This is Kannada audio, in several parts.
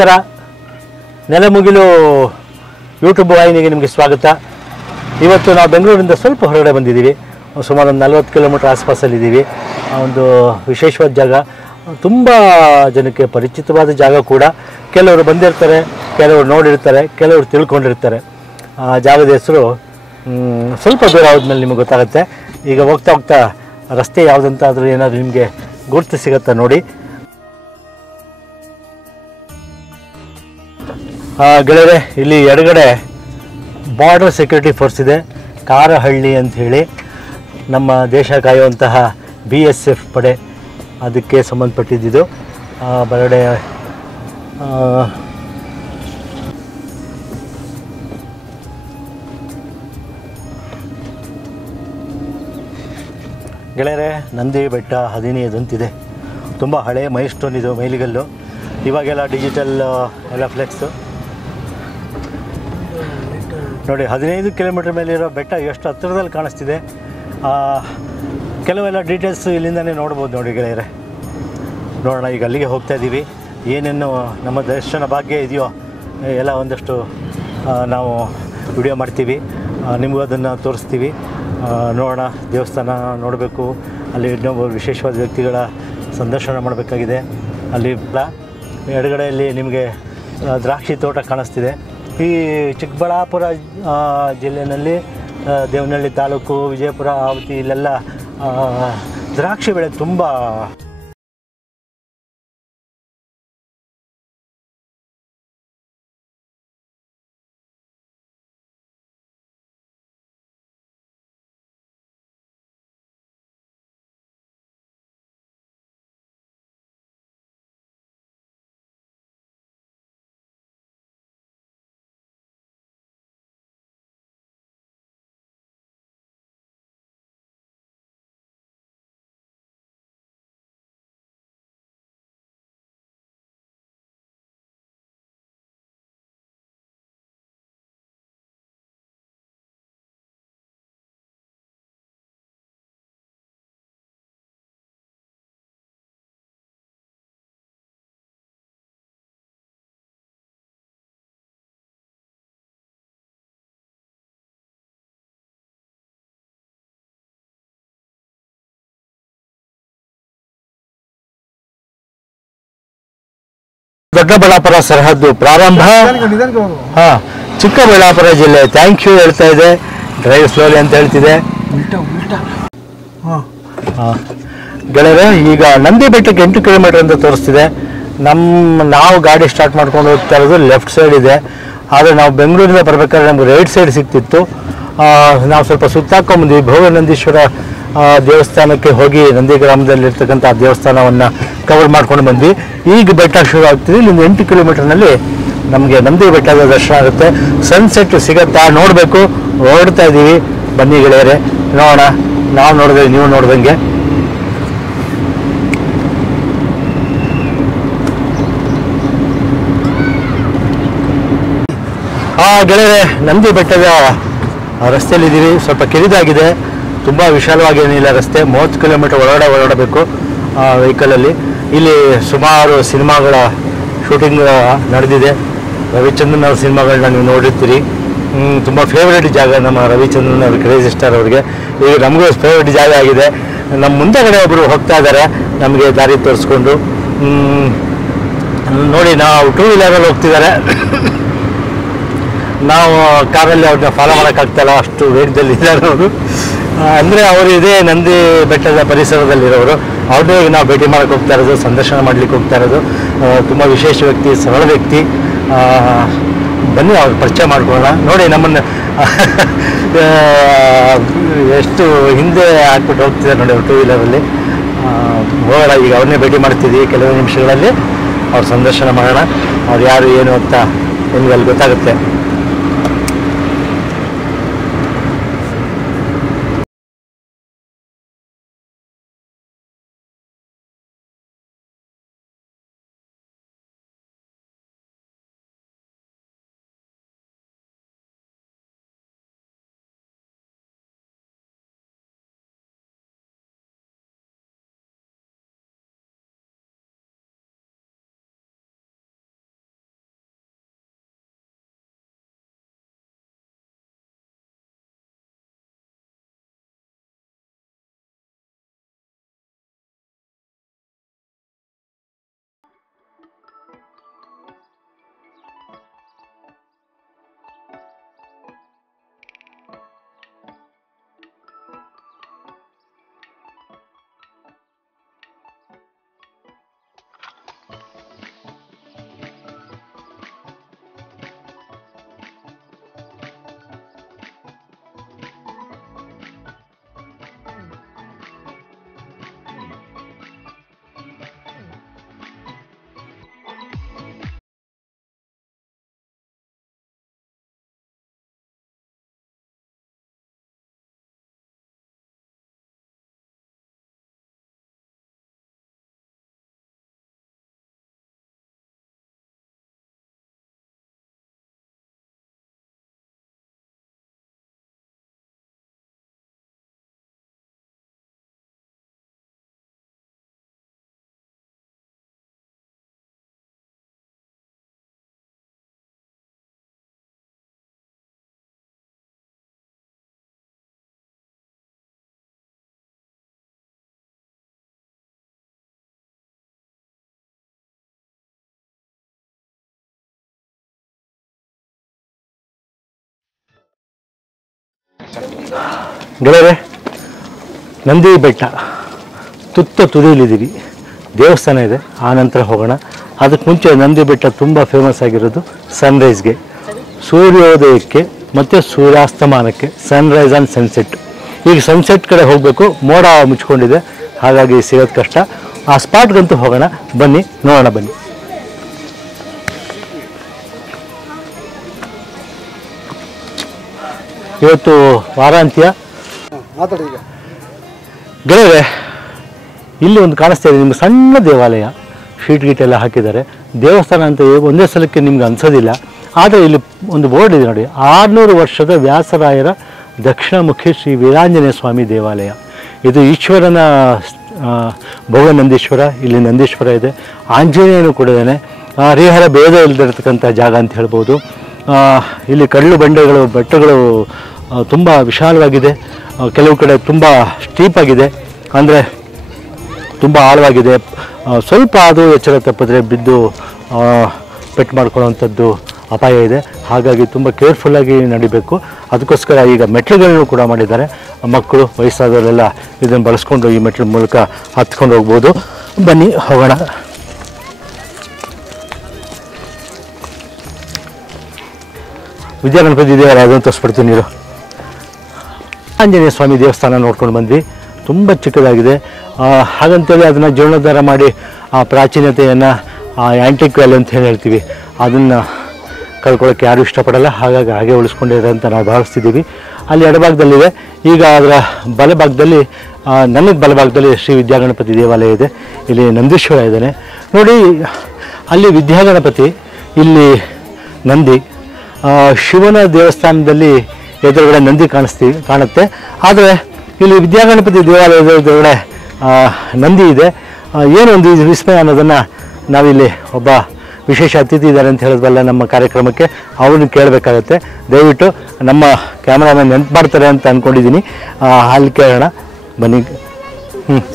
ನಮಸ್ಕಾರ. ನೆಲಮುಗಿಲು ಯೂಟ್ಯೂಬ್ ವಾಹಿನಿಗೆ ನಿಮಗೆ ಸ್ವಾಗತ. ಇವತ್ತು ನಾವು ಬೆಂಗಳೂರಿಂದ ಸ್ವಲ್ಪ ಹೊರಗಡೆ ಬಂದಿದ್ದೀವಿ. ಸುಮಾರು ಒಂದು 40 ಕಿಲೋಮೀಟರ್ ಆಸ್ಪಾಸಲ್ಲಿದ್ದೀವಿ. ಒಂದು ವಿಶೇಷವಾದ ಜಾಗ, ತುಂಬ ಜನಕ್ಕೆ ಪರಿಚಿತವಾದ ಜಾಗ ಕೂಡ. ಕೆಲವರು ಬಂದಿರ್ತಾರೆ, ಕೆಲವರು ನೋಡಿರ್ತಾರೆ, ಕೆಲವರು ತಿಳ್ಕೊಂಡಿರ್ತಾರೆ. ಆ ಜಾಗದ ಹೆಸರು ಸ್ವಲ್ಪ ದೂರ ಆದಮೇಲೆ ನಿಮಗೆ ಗೊತ್ತಾಗುತ್ತೆ. ಈಗ ಹೋಗ್ತಾ ಹೋಗ್ತಾ ರಸ್ತೆ ಯಾವುದಂತಾದರೂ ಏನಾದರೂ ನಿಮಗೆ ಗುರುತು ಸಿಗುತ್ತಾ ನೋಡಿ. ಗೆಳೆಯರೆ, ಇಲ್ಲಿ ಎಡಗಡೆ ಬಾರ್ಡರ್ ಸೆಕ್ಯೂರಿಟಿ ಫೋರ್ಸ್ ಇದೆ, ಕಾರಹಳ್ಳಿ ಅಂಥೇಳಿ. ನಮ್ಮ ದೇಶ ಕಾಯುವಂತಹ BSF ಪಡೆ, ಅದಕ್ಕೆ ಸಂಬಂಧಪಟ್ಟಿದ್ದು. ಬರಡೆ ಗೆಳೆಯರೆ, ನಂದಿ ಬೆಟ್ಟ 15 ಅಂತಿದೆ. ತುಂಬ ಹಳೆಯ ಮೈಲ್ಸ್ಟೋನ್ ಇದು, ಮೈಲಿಗಲ್ಲು. ಇವಾಗೆಲ್ಲ ಡಿಜಿಟಲ್ ಎಲ್ಲ ಫ್ಲೆಕ್ಸು ನೋಡಿ. 15 ಕಿಲೋಮೀಟ್ರ್ ಮೇಲಿರೋ ಬೆಟ್ಟ ಎಷ್ಟು ಹತ್ತಿರದಲ್ಲಿ ಕಾಣಿಸ್ತಿದೆ. ಕೆಲವೆಲ್ಲ ಡೀಟೇಲ್ಸು ಇಲ್ಲಿಂದನೇ ನೋಡ್ಬೋದು ನೋಡಿ ಗೆಳೆಯರೆ. ನೋಡೋಣ, ಈಗ ಅಲ್ಲಿಗೆ ಹೋಗ್ತಾ ಇದ್ದೀವಿ. ಏನೇನು ನಮ್ಮ ದರ್ಶನ ಭಾಗ್ಯ ಇದೆಯೋ ಎಲ್ಲ ಒಂದಷ್ಟು ನಾವು ವಿಡಿಯೋ ಮಾಡ್ತೀವಿ, ನಿಮಗೂ ಅದನ್ನು ತೋರಿಸ್ತೀವಿ. ನೋಡೋಣ, ದೇವಸ್ಥಾನ ನೋಡಬೇಕು. ಅಲ್ಲಿ ಇನ್ನೊಬ್ಬ ವಿಶೇಷವಾದ ವ್ಯಕ್ತಿಗಳ ಸಂದರ್ಶನ ಮಾಡಬೇಕಾಗಿದೆ. ಅಲ್ಲಿ ಎಡಗಡೆಯಲ್ಲಿ ನಿಮಗೆ ದ್ರಾಕ್ಷಿ ತೋಟ ಕಾಣಿಸ್ತಿದೆ. ಈ ಚಿಕ್ಕಬಳ್ಳಾಪುರ ಜಿಲ್ಲೆಯಲ್ಲಿ ದೇವನಹಳ್ಳಿ ತಾಲೂಕು, ವಿಜಯಪುರ, ಆವತಿ, ಇಲ್ಲೆಲ್ಲ ದ್ರಾಕ್ಷಿ ಬೆಳೆ ತುಂಬ. ದೊಡ್ಡಬಳ್ಳಾಪುರ ಸರಹದ್ದು ಪ್ರಾರಂಭ. ಚಿಕ್ಕಬಳ್ಳಾಪುರ ಜಿಲ್ಲೆ ಥ್ಯಾಂಕ್ ಯು ಹೇಳ್ತಾ ಇದೆ. ಡ್ರೈವ್ ಸ್ಲೋಲಿ ಅಂತ ಹೇಳ್ತಿದೆ. ಗೆಳೆಯರೆ, ಈಗ ನಂದಿ ಬೆಟ್ಟಕ್ಕೆ 8 ಕಿಲೋಮೀಟರ್ ಅಂತ ತೋರಿಸ್ತಿದೆ. ನಾವು ಗಾಡಿ ಸ್ಟಾರ್ಟ್ ಮಾಡ್ಕೊಂಡು ಹೋಗ್ತಾ ಇರೋದು ಲೆಫ್ಟ್ ಸೈಡ್ ಇದೆ. ಆದರೆ ನಾವು ಬೆಂಗಳೂರಿಂದ ಬರಬೇಕಾದ್ರೆ ನಮ್ಗೆ ರೈಟ್ ಸೈಡ್ ಸಿಗ್ತಿತ್ತು. ನಾವು ಸ್ವಲ್ಪ ಸುತ್ತಾಕೊಂಡ್ಬಂದ್ವಿ. ಭೋಗನಂದೀಶ್ವರ ದೇವಸ್ಥಾನಕ್ಕೆ ಹೋಗಿ ನಂದಿ ಗ್ರಾಮದಲ್ಲಿರ್ತಕ್ಕಂಥ ದೇವಸ್ಥಾನವನ್ನು ಕವರ್ ಮಾಡ್ಕೊಂಡು ಬಂದ್ವಿ. ಈಗ ಬೆಟ್ಟ ಶುರು ಆಗ್ತಿದೆ. ಇಲ್ಲಿಂದ 8 ಕಿಲೋಮೀಟರ್ನಲ್ಲಿ ನಮಗೆ ನಂದಿ ಬೆಟ್ಟದ ದರ್ಶನ ಆಗುತ್ತೆ. ಸನ್ಸೆಟ್ ಸಿಗತ್ತಾ ನೋಡಬೇಕು. ಹೊರಡ್ತಾ ಇದ್ದೀವಿ, ಬನ್ನಿ ಗೆಳೆಯರೆ, ನೋಡೋಣ. ನಾವು ನೋಡಿದ್ರೆ ನೀವು ನೋಡ್ದಂಗೆ. ಗೆಳೆಯರೆ, ನಂದಿ ಬೆಟ್ಟದ ರಸ್ತೆಯಲ್ಲಿದ್ದೀವಿ. ಸ್ವಲ್ಪ ಕಿರಿದಾಗಿದೆ, ತುಂಬ ವಿಶಾಲವಾಗೇನಿಲ್ಲ ರಸ್ತೆ. 30 ಕಿಲೋಮೀಟರ್ ಹೊರಡಬೇಕು ವೆಹಿಕಲಲ್ಲಿ. ಇಲ್ಲಿ ಸುಮಾರು ಸಿನಿಮಾಗಳ ಶೂಟಿಂಗ್ ನಡೆದಿದೆ. ರವಿಚಂದ್ರನ್ ಅವ್ರ ಸಿನಿಮಾಗಳನ್ನ ನೀವು ನೋಡಿರ್ತೀರಿ. ತುಂಬ ಫೇವ್ರೇಟ್ ಜಾಗ ನಮ್ಮ ರವಿಚಂದ್ರನ್ ಅವ್ರ, ಕ್ರೇಜಿ ಸ್ಟಾರ್ ಅವ್ರಿಗೆ. ಈಗ ನಮಗೂ ಫೇವ್ರೇಟ್ ಜಾಗ ಆಗಿದೆ. ನಮ್ಮ ಮುಂದೆಗಡೆ ಒಬ್ಬರು ಹೋಗ್ತಾ ಇದ್ದಾರೆ, ನಮಗೆ ದಾರಿ ತೋರಿಸ್ಕೊಂಡು. ನೋಡಿ, ನಾವು 2 ವೀಲರಲ್ಲಿ ಹೋಗ್ತಿದ್ದಾರೆ. ನಾವು ಕಾರಲ್ಲಿ ಅವ್ರನ್ನ ಫಾಲೋ ಮಾಡೋಕ್ಕಾಗ್ತಾಯಿಲ್ಲ, ಅಷ್ಟು ವೇಗದಲ್ಲಿ ಇದ್ದಾರೆ ಅವರು. ಅಂದರೆ ಅವರು ಇದೇ ನಂದಿ ಬೆಟ್ಟದ ಪರಿಸರದಲ್ಲಿರೋರು. ಅವ್ರನ್ನೇ ಈಗ ನಾವು ಭೇಟಿ ಮಾಡೋಕ್ಕೆ ಹೋಗ್ತಾ ಇರೋದು, ಸಂದರ್ಶನ ಮಾಡಲಿಕ್ಕೆ ಹೋಗ್ತಾ ಇರೋದು. ತುಂಬ ವಿಶೇಷ ವ್ಯಕ್ತಿ, ಸರಳ ವ್ಯಕ್ತಿ. ಬನ್ನಿ ಅವ್ರ ಪರಿಚಯ ಮಾಡ್ಕೊಳ್ಳೋಣ. ನೋಡಿ, ನಮ್ಮನ್ನು ಎಷ್ಟು ಹಿಂದೆ ಹಾಕ್ಬಿಟ್ಟು ಹೋಗ್ತಿದ್ದಾರೆ ನೋಡಿ ಅವ್ರು 2 ವೀಲರಲ್ಲಿ. ಹೋಗೋಣ, ಈಗ ಅವ್ರನ್ನೇ ಭೇಟಿ ಮಾಡ್ತಿದ್ದೀವಿ. ಕೆಲವು ನಿಮಿಷಗಳಲ್ಲಿ ಅವ್ರ ಸಂದರ್ಶನ ಮಾಡೋಣ. ಅವ್ರು ಯಾರು ಏನು ಅಂತ ನಿಮ್ಗೆ ಅಲ್ಲಿ ಗೊತ್ತಾಗುತ್ತೆ. ಗೆಳೆಯರೆ, ನಂದಿ ಬೆಟ್ಟ ತುತ್ತ ತುದಿಯಲ್ಲಿದ್ದೀವಿ, ದೇವಸ್ಥಾನ ಇದೆ, ಆ ನಂತರ ಹೋಗೋಣ. ಅದಕ್ಕೆ ಮುಂಚೆ ನಂದಿ ಬೆಟ್ಟ ತುಂಬ ಫೇಮಸ್ ಆಗಿರೋದು ಸನ್ರೈಸ್ಗೆ, ಸೂರ್ಯೋದಯಕ್ಕೆ ಮತ್ತು ಸೂರ್ಯಾಸ್ತಮಾನಕ್ಕೆ, ಸನ್ರೈಸ್ ಆ್ಯಂಡ್ ಸನ್ಸೆಟ್. ಈಗ ಸನ್ಸೆಟ್ ಕಡೆ ಹೋಗಬೇಕು, ಮೋಡ ಮುಚ್ಕೊಂಡಿದೆ, ಹಾಗಾಗಿ ಸಿಗೋದು ಕಷ್ಟ. ಆ ಸ್ಪಾಟ್ಗಂತೂ ಹೋಗೋಣ, ಬನ್ನಿ ನೋಡೋಣ ಬನ್ನಿ. ಇವತ್ತು ವಾರಾಂತ್ಯ. ಗೆಳೆಯರೆ, ಇಲ್ಲಿ ಒಂದು ಕಾಣಿಸ್ತಾ ಇದೆ ನಿಮ್ಗೆ ಸಣ್ಣ ದೇವಾಲಯ, ಶೀಟ್ ಗೀಟ್ ಎಲ್ಲ ಹಾಕಿದ್ದಾರೆ. ದೇವಸ್ಥಾನ ಅಂತ ಒಂದೇ ಸಲಕ್ಕೆ ನಿಮ್ಗೆ ಅನ್ಸೋದಿಲ್ಲ, ಆದರೆ ಇಲ್ಲಿ ಒಂದು ಬೋರ್ಡ್ ಇದೆ ನೋಡಿ, 600 ವರ್ಷದ ವ್ಯಾಸರಾಯರ ದಕ್ಷಿಣಮುಖಿ ಶ್ರೀ ವೀರಾಂಜನೇಯ ಸ್ವಾಮಿ ದೇವಾಲಯ. ಇದು ಈಶ್ವರನ ಭೋಗನಂದೀಶ್ವರ, ಇಲ್ಲಿ ನಂದೀಶ್ವರ ಇದೆ, ಆಂಜನೇಯನು ಕೂಡ ಇದ್ದಾನೆ. ಹರಿಹರ ಭೇದ ಇಲ್ಲದಿರತಕ್ಕಂಥ ಜಾಗ ಅಂತ ಹೇಳ್ಬೋದು. ಇಲ್ಲಿ ಕಲ್ಲು ಬಂಡೆಗಳು, ಬೆಟ್ಟಗಳು ತುಂಬ ವಿಶಾಲವಾಗಿದೆ, ಕೆಲವು ಕಡೆ ತುಂಬ ಸ್ಟೀಪ್ ಆಗಿದೆ, ಅಂದರೆ ತುಂಬ ಆಳವಾಗಿದೆ. ಸ್ವಲ್ಪ ಅದು ಎಚ್ಚರ ತಪ್ಪಿದ್ರೆ ಬಿದ್ದು ಪೆಟ್ಟು ಮಾಡ್ಕೊಳ್ಳೋವಂಥದ್ದು ಅಪಾಯ ಇದೆ. ಹಾಗಾಗಿ ತುಂಬ ಕೇರ್ಫುಲ್ಲಾಗಿ ನಡಿಬೇಕು. ಅದಕ್ಕೋಸ್ಕರ ಈಗ ಮೆಟ್ಲುಗಳನ್ನು ಕೂಡ ಮಾಡಿದ್ದಾರೆ. ಮಕ್ಕಳು, ವಯಸ್ಸಾದವರೆಲ್ಲ ಇದನ್ನು ಬಳಸ್ಕೊಂಡು ಈ ಮೆಟ್ಲ ಮೂಲಕ ಹತ್ಕೊಂಡು ಹೋಗ್ಬೋದು. ಬನ್ನಿ ಹೋಗೋಣ. ವಿದ್ಯಾಗಣಪತಿ ದೇವರ ಅದನ್ನು ತೋರಿಸ್ಬಿಡ್ತೀನಿ ನೀರು. ಆಂಜನೇಯ ಸ್ವಾಮಿ ದೇವಸ್ಥಾನ ನೋಡ್ಕೊಂಡು ಬಂದ್ವಿ, ತುಂಬ ಚಿಕ್ಕದಾಗಿದೆ. ಹಾಗಂತೇಳಿ ಅದನ್ನು ಜೀರ್ಣೋದ್ಧಾರ ಮಾಡಿ ಆ ಪ್ರಾಚೀನತೆಯನ್ನು, ಆ ಆ್ಯಂಟಿಕ್ ವ್ಯಾಲ್ಯೂ ಅಂತ ಏನು ಹೇಳ್ತೀವಿ, ಅದನ್ನು ಕಳ್ಕೊಳ್ಳೋಕ್ಕೆ ಯಾರೂ ಇಷ್ಟಪಡಲ್ಲ. ಹಾಗಾಗಿ ಹಾಗೆ ಉಳಿಸ್ಕೊಂಡಿದೆ ಅಂತ ನಾವು ಭಾವಿಸ್ತಿದ್ದೀವಿ. ಅಲ್ಲಿ ಎಡಭಾಗದಲ್ಲಿದೆ. ಈಗ ಅದರ ಬಲಭಾಗದಲ್ಲಿ, ನನಗೆ ಬಲಭಾಗದಲ್ಲಿ ಶ್ರೀ ವಿದ್ಯಾಗಣಪತಿ ದೇವಾಲಯ ಇದೆ. ಇಲ್ಲಿ ನಂದೀಶ್ವರ ಇದ್ದಾನೆ ನೋಡಿ. ಅಲ್ಲಿ ವಿದ್ಯಾಗಣಪತಿ, ಇಲ್ಲಿ ನಂದಿ. ಶಿವನ ದೇವಸ್ಥಾನದಲ್ಲಿ ಎದುರುಗಡೆ ನಂದಿ ಕಾಣುತ್ತೆ, ಆದರೆ ಇಲ್ಲಿ ವಿದ್ಯಾಗಣಪತಿ ದೇವಾಲಯದ ಎದುರುಗಡೆ ನಂದಿ ಇದೆ. ಏನೊಂದು ವಿಸ್ಮಯ ಅನ್ನೋದನ್ನು ನಾವಿಲ್ಲಿ ಒಬ್ಬ ವಿಶೇಷ ಅತಿಥಿ ಇದ್ದಾರೆ ಅಂತ ಹೇಳಿದ್ವಲ್ಲ ನಮ್ಮ ಕಾರ್ಯಕ್ರಮಕ್ಕೆ, ಅವ್ರನ್ನ ಕೇಳಬೇಕಾಗತ್ತೆ. ದಯವಿಟ್ಟು ನಮ್ಮ ಕ್ಯಾಮ್ರಾಮನ್ ನೆನ್ಪು ಮಾಡ್ತಾರೆ ಅಂತ ಅಂದ್ಕೊಂಡಿದ್ದೀನಿ. ಅಲ್ಲಿ ಕೇಳೋಣ ಬನ್ನಿ.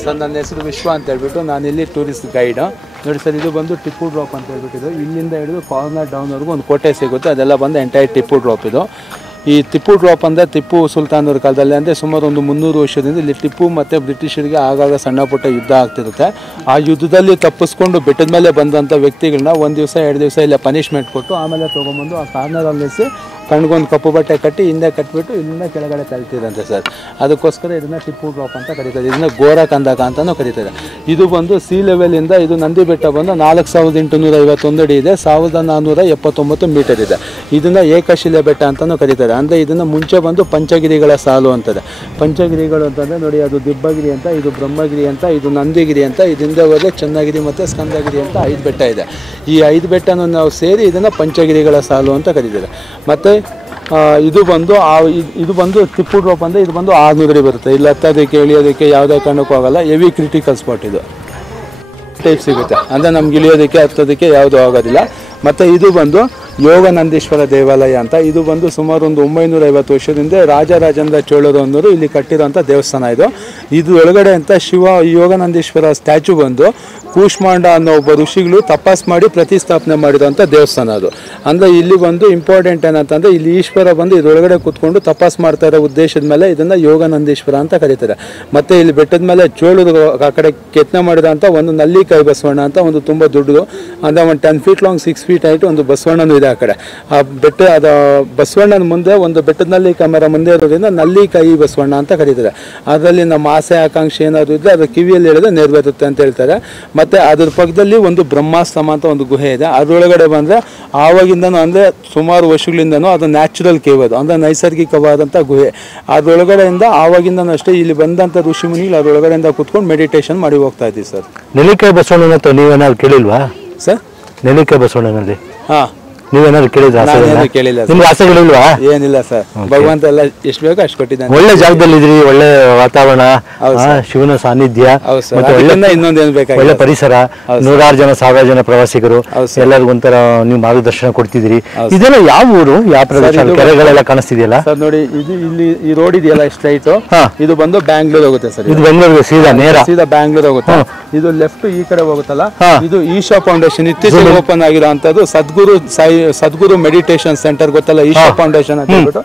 ಸರ್, ನನ್ನ ಹೆಸರು ವಿಶ್ವ ಅಂತ ಹೇಳ್ಬಿಟ್ಟು, ನಾನಿಲ್ಲಿ ಟೂರಿಸ್ಟ್ ಗೈಡ್. ನೋಡಿ ಸರ್, ಇದು ಬಂದು ಟಿಪ್ಪು ಡ್ರಾಪ್ ಅಂತ ಹೇಳ್ಬಿಟ್ಟಿದ್ದು. ಇಲ್ಲಿಂದ ಹಿಡಿದು ಕಾರ್ನರ್ ಡೌನ್ವರೆಗೂ ಒಂದು ಕೋಟೆ ಸಿಗುತ್ತೆ, ಅದೆಲ್ಲ ಬಂದು ಎಂಟೈರ್ ಟಿಪ್ಪು ಡ್ರಾಪ್ ಇದು. ಈ ಟಿಪ್ಪು ಡ್ರಾಪ್ ಅಂದರೆ ಟಿಪ್ಪು ಸುಲ್ತಾನರ ಕಾಲದಲ್ಲಿ, ಅಂದರೆ ಸುಮಾರು ಒಂದು 300 ವರ್ಷದಿಂದ ಇಲ್ಲಿ ಟಿಪ್ಪು ಮತ್ತು ಬ್ರಿಟಿಷರಿಗೆ ಆಗಾಗ ಸಣ್ಣ ಪುಟ್ಟ ಯುದ್ಧ ಆಗ್ತಿರುತ್ತೆ. ಆ ಯುದ್ಧದಲ್ಲಿ ತಪ್ಪಿಸ್ಕೊಂಡು ಬೆಟ್ಟದ ಮೇಲೆ ಬಂದಂಥ ವ್ಯಕ್ತಿಗಳನ್ನ 1 ದಿವಸ 2 ದಿವಸ ಇಲ್ಲ ಪನಿಷ್ಮೆಂಟ್ ಕೊಟ್ಟು ಆಮೇಲೆ ತೊಗೊಂಬಂದು ಆ ಕಾರ್ನರಲ್ಲಿ ಕಣ್ಗೊಂದು ಕಪ್ಪು ಬಟ್ಟೆ ಕಟ್ಟಿ ಹಿಂದೆ ಕಟ್ಬಿಟ್ಟು ಇಲ್ಲಿಂದ ಕೆಳಗಡೆ ತಳ್ತಿದಂತೆ ಸರ್. ಅದಕ್ಕೋಸ್ಕರ ಇದನ್ನು ಟಿಪ್ಪು ಡ್ರಾಪ್ ಅಂತ ಕರೀತಾರೆ. ಇದನ್ನು ಗೋರ ಕಂದಕ ಅಂತಲೂ ಕರೀತಾರೆ. ಇದು ಬಂದು ಸಿ ಲೆವೆಲಿಂದ, ಇದು ನಂದಿ ಬೆಟ್ಟ ಬಂದು 4851 ಅಡಿ ಇದೆ, 1479 ಮೀಟರ್ ಇದೆ. ಇದನ್ನು ಏಕಶಿಲೆ ಬೆಟ್ಟ ಅಂತಲೂ ಕರೀತಾರೆ. ಅಂದರೆ ಇದನ್ನು ಮುಂಚೆ ಬಂದು ಪಂಚಗಿರಿಗಳ ಸಾಲು ಅಂತದೆ. ಪಂಚಗಿರಿಗಳು ಅಂತಂದರೆ ನೋಡಿ, ಅದು ದಿಬ್ಬಗಿರಿ ಅಂತ, ಇದು ಬ್ರಹ್ಮಗಿರಿ ಅಂತ, ಇದು ನಂದಿಗಿರಿ ಅಂತ, ಇದರಿಂದ ಹೋದರೆ ಚನ್ನಗಿರಿ ಮತ್ತು ಸ್ಕಂದಗಿರಿ ಅಂತ 5 ಬೆಟ್ಟ ಇದೆ. ಈ 5 ಬೆಟ್ಟನೂ ನಾವು ಸೇರಿ ಇದನ್ನು ಪಂಚಗಿರಿಗಳ ಸಾಲು ಅಂತ ಕರೀತಾರೆ. ಮತ್ತು ಇದು ಬಂದು ಟಿಪ್ಪು ಡ್ರಾಪ್ ಅಂದರೆ ಇದು ಬಂದು 600 ಅಡಿ ಬರುತ್ತೆ. ಇಲ್ಲಿ ಹತ್ತೋದಕ್ಕೆ ಇಳಿಯೋದಕ್ಕೆ ಯಾವುದೇ ಕಾರಣಕ್ಕೂ ಆಗಲ್ಲ. ಹೆವಿ ಕ್ರಿಟಿಕಲ್ ಸ್ಪಾಟ್ ಇದು ಟೈಪ್ ಸಿಗುತ್ತೆ, ಅಂದರೆ ನಮ್ಗೆ ಇಳಿಯೋದಕ್ಕೆ ಹತ್ತೋದಕ್ಕೆ ಯಾವುದೂ ಆಗೋದಿಲ್ಲ. ಮತ್ತು ಇದು ಬಂದು ಯೋಗನಂದೀಶ್ವರ ದೇವಾಲಯ ಅಂತ. ಇದು ಬಂದು ಸುಮಾರು ಒಂದು 950 ವರ್ಷದಿಂದ ರಾಜರಾಜೇಂದ್ರ ಚೋಳರು ಅನ್ನೋರು ಇಲ್ಲಿ ಕಟ್ಟಿರೋಂಥ ದೇವಸ್ಥಾನ ಇದು. ಇದು ಒಳಗಡೆ ಅಂತ ಯೋಗನಂದೀಶ್ವರ ಸ್ಟ್ಯಾಚು ಬಂದು ಕೂಷ್ಮಾಂಡ ಅನ್ನೋ ಒಬ್ಬ ಋಷಿಗಳು ತಪಾಸ್ ಮಾಡಿ ಪ್ರತಿಷ್ಠಾಪನೆ ಮಾಡಿರೋಂಥ ದೇವಸ್ಥಾನ ಅದು. ಅಂದರೆ ಇಲ್ಲಿ ಬಂದು ಇಂಪಾರ್ಟೆಂಟ್ ಏನಂತಂದರೆ, ಇಲ್ಲಿ ಈಶ್ವರ ಬಂದು ಇದರೊಳಗಡೆ ಕೂತ್ಕೊಂಡು ತಪಾಸ್ ಮಾಡ್ತಾ ಇರೋ ಉದ್ದೇಶದ ಮೇಲೆ ಇದನ್ನು ಯೋಗನಂದೀಶ್ವರ ಅಂತ ಕರೀತಾರೆ. ಮತ್ತು ಇಲ್ಲಿ ಬೆಟ್ಟದ ಮೇಲೆ ಚೋಳರು ಆ ಕಡೆ ಕೆತ್ತನೆ ಮಾಡಿರೋಂಥ ಒಂದು ನಲ್ಲಿಕಾಯಿ ಬಸವಣ್ಣ ಅಂತ ಒಂದು ತುಂಬ ದೊಡ್ಡದು, ಅಂದರೆ ಒಂದು 10 ಫೀಟ್ ಲಾಂಗ್ 6 ಫೀಟ್ ಹೈಟ್ ಒಂದು ಬಸವಣ್ಣನೂ ಇದೆ ಆ ಕಡೆ. ಆ ಬೆಟ್ಟ ಅದು ಬಸವಣ್ಣನ ಮುಂದೆ ಒಂದು ಬೆಟ್ಟದಲ್ಲಿ ಕ್ಯಾಮರಾ ಮುಂದೆ ಇರೋದ್ರಿಂದ ನಲ್ಲಿಕಾಯಿ ಬಸವಣ್ಣ ಅಂತ ಕರೀತಾರೆ. ಅದರಲ್ಲಿ ನಮ್ಮ ಆಸೆ ಆಕಾಂಕ್ಷೆ ಏನಾದರೂ ಇದ್ದರೆ ಅದು ಕಿವಿಯಲ್ಲಿ ಹೇಳಿದ್ರೆ ನೆರವೇರುತ್ತೆ ಅಂತ ಹೇಳ್ತಾರೆ. ಮತ್ತು ಅದ್ರ ಪಕ್ಕದಲ್ಲಿ ಒಂದು ಬ್ರಹ್ಮಾಸ್ತಮ ಅಂತ ಒಂದು ಗುಹೆ ಇದೆ. ಅದರೊಳಗಡೆ ಬಂದರೆ ಆವಾಗಿಂದನೂ, ಅಂದರೆ ಸುಮಾರು ವರ್ಷಗಳಿಂದನೂ ಅದು ನ್ಯಾಚುರಲ್ ಕೇವ್, ಅದು ಅಂದರೆ ನೈಸರ್ಗಿಕವಾದಂಥ ಗುಹೆ. ಅದರೊಳಗಡೆಯಿಂದ ಆವಾಗಿಂದನೂ ಅಷ್ಟೇ ಇಲ್ಲಿ ಬಂದಂಥ ಋಷಿ ಮುನಿಗಳು ಅದರೊಳಗಡೆಯಿಂದ ಕೂತ್ಕೊಂಡು ಮೆಡಿಟೇಷನ್ ಮಾಡಿ ಹೋಗ್ತಾ ಇದ್ದೀವಿ ಸರ್. ನೆಲ್ಲಿಕಾಯಿ ಬಸವಣ್ಣನ ನೀವೇನಾದ್ರು ಕೇಳಿಲ್ವಾ ಸರ್? ನೆಲ್ಲಿಕಾಯಿ ಬಸವಣ್ಣನಲ್ಲಿ ಹಾಂ, ನೀವೇನಾದ್ರು ಕೇಳಿದ್ರೆ ಕೇಳಿಲ್ಲ. ನಿಮ್ಗೆ ಆಸೆಗಳಿಲ್ವಾ? ಏನಿಲ್ಲ ಸರ್, ಭಗವಂತ ಎಲ್ಲ ಎಷ್ಟು ಬೇಕೋ ಅಷ್ಟು ಕೊಟ್ಟಿದ್ದಾನೆ. ಒಳ್ಳೆ ಜಾಗದಲ್ಲಿ ಇದ್ರಿ, ಒಳ್ಳೆ ವಾತಾವರಣ, ಶಿವನ ಸಾನ್ನಿಧ್ಯ, ಇನ್ನೊಂದೇನು ಬೇಕಾಗಿ ಒಳ್ಳೆ ಪರಿಸರ, 100 ಜನ ಪ್ರವಾಸಿಗರು ಎಲ್ಲರಿಗೂ ಒಂಥರ ನೀವು ಮಾರ್ಗದರ್ಶನ ಕೊಡ್ತಿದ್ರಿ. ಇದೆಲ್ಲ ಯಾವ ಊರು, ಯಾವ ಪ್ರದೇಶ? ಕೆರೆಗಳೆಲ್ಲ ಕಾಣಿಸ್ತಿದೆಯಲ್ಲ ಸರ್ ನೋಡಿ. ಇದು ಇಲ್ಲಿ ಈ ರೋಡ್ ಇದೆಯಲ್ಲ ಸ್ಟ್ರೈಟ್, ಇದು ಬಂದು ಬ್ಯಾಂಗ್ಳೂರ್ ಹೋಗುತ್ತೆ ಸರ್. ಇದು ಬೆಂಗಳೂರಿಗೆ ಸೀದಾ ಬ್ಯಾಂಗ್ಳೂರ್ ಹೋಗುತ್ತೆ. ಇದು ಲೆಫ್ಟ್ ಈ ಕಡೆ ಹೋಗುತ್ತಲ್ಲ, ಇದು ಈಶಾ ಫೌಂಡೇಶನ್ ಇತ್ತೀಚೆಗೆ ಓಪನ್ ಆಗಿರೋ ಅಂತದ್ದು ಸದ್ಗುರು ಮೆಡಿಟೇಷನ್ ಸೆಂಟರ್ ಗೊತ್ತಲ್ಲ, ಈಶಾ ಫೌಂಡೇಶನ್ ಅಂತ ಹೇಳ್ಬಿಟ್ಟು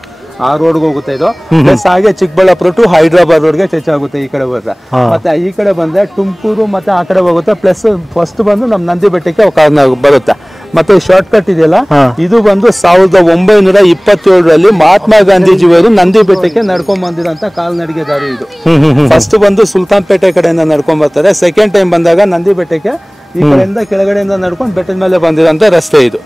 ಆ ರೋಡ್ಗೆ ಹೋಗುತ್ತೆ ಇದು. ಪ್ಲಸ್ ಹಾಗೆ ಚಿಕ್ಕಬಳ್ಳಾಪುರ ಟು ಹೈದರಾಬಾದ್ ರೋಡ್ಗೆ ಟಚ್ ಆಗುತ್ತೆ ಈ ಕಡೆ ಹೋದ್ರೆ. ಮತ್ತೆ ಈ ಕಡೆ ಬಂದ್ರೆ ತುಮಕೂರು ಮತ್ತೆ ಆ ಕಡೆ ಹೋಗುತ್ತೆ. ಪ್ಲಸ್ ಫಸ್ಟ್ ಬಂದು ನಮ್ ನಂದಿ ಬೆಟ್ಟಕ್ಕೆ ಬರುತ್ತೆ. ಮತ್ತೆ ಶಾರ್ಟ್ ಕಟ್ ಇದೆಯಲ್ಲ, ಇದು ಬಂದು 1927ರಲ್ಲಿ ಮಹಾತ್ಮ ಗಾಂಧೀಜಿಯವರು ನಂದಿ ಬೆಟ್ಟಕ್ಕೆ ನಡ್ಕೊಂಡ್ ಬಂದಿರೋಂತ ಕಾಲ್ನಡಿಗೆ ದಾರಿ ಇದು. ಫಸ್ಟ್ ಬಂದು ಸುಲ್ತಾನ್ಪೇಟೆ ಕಡೆಯಿಂದ ನಡ್ಕೊಂಡ್ ಬರ್ತಾರೆ. ಸೆಕೆಂಡ್ ಟೈಮ್ ಬಂದಾಗ ನಂದಿ ಬೆಟ್ಟಕ್ಕೆ ಈ ಕಡೆಯಿಂದ ಕೆಳಗಡೆಯಿಂದ ನಡ್ಕೊಂಡು ಬೆಟ್ಟದ ಮೇಲೆ ಬಂದಿರೋಂತ ರಸ್ತೆ ಇದು.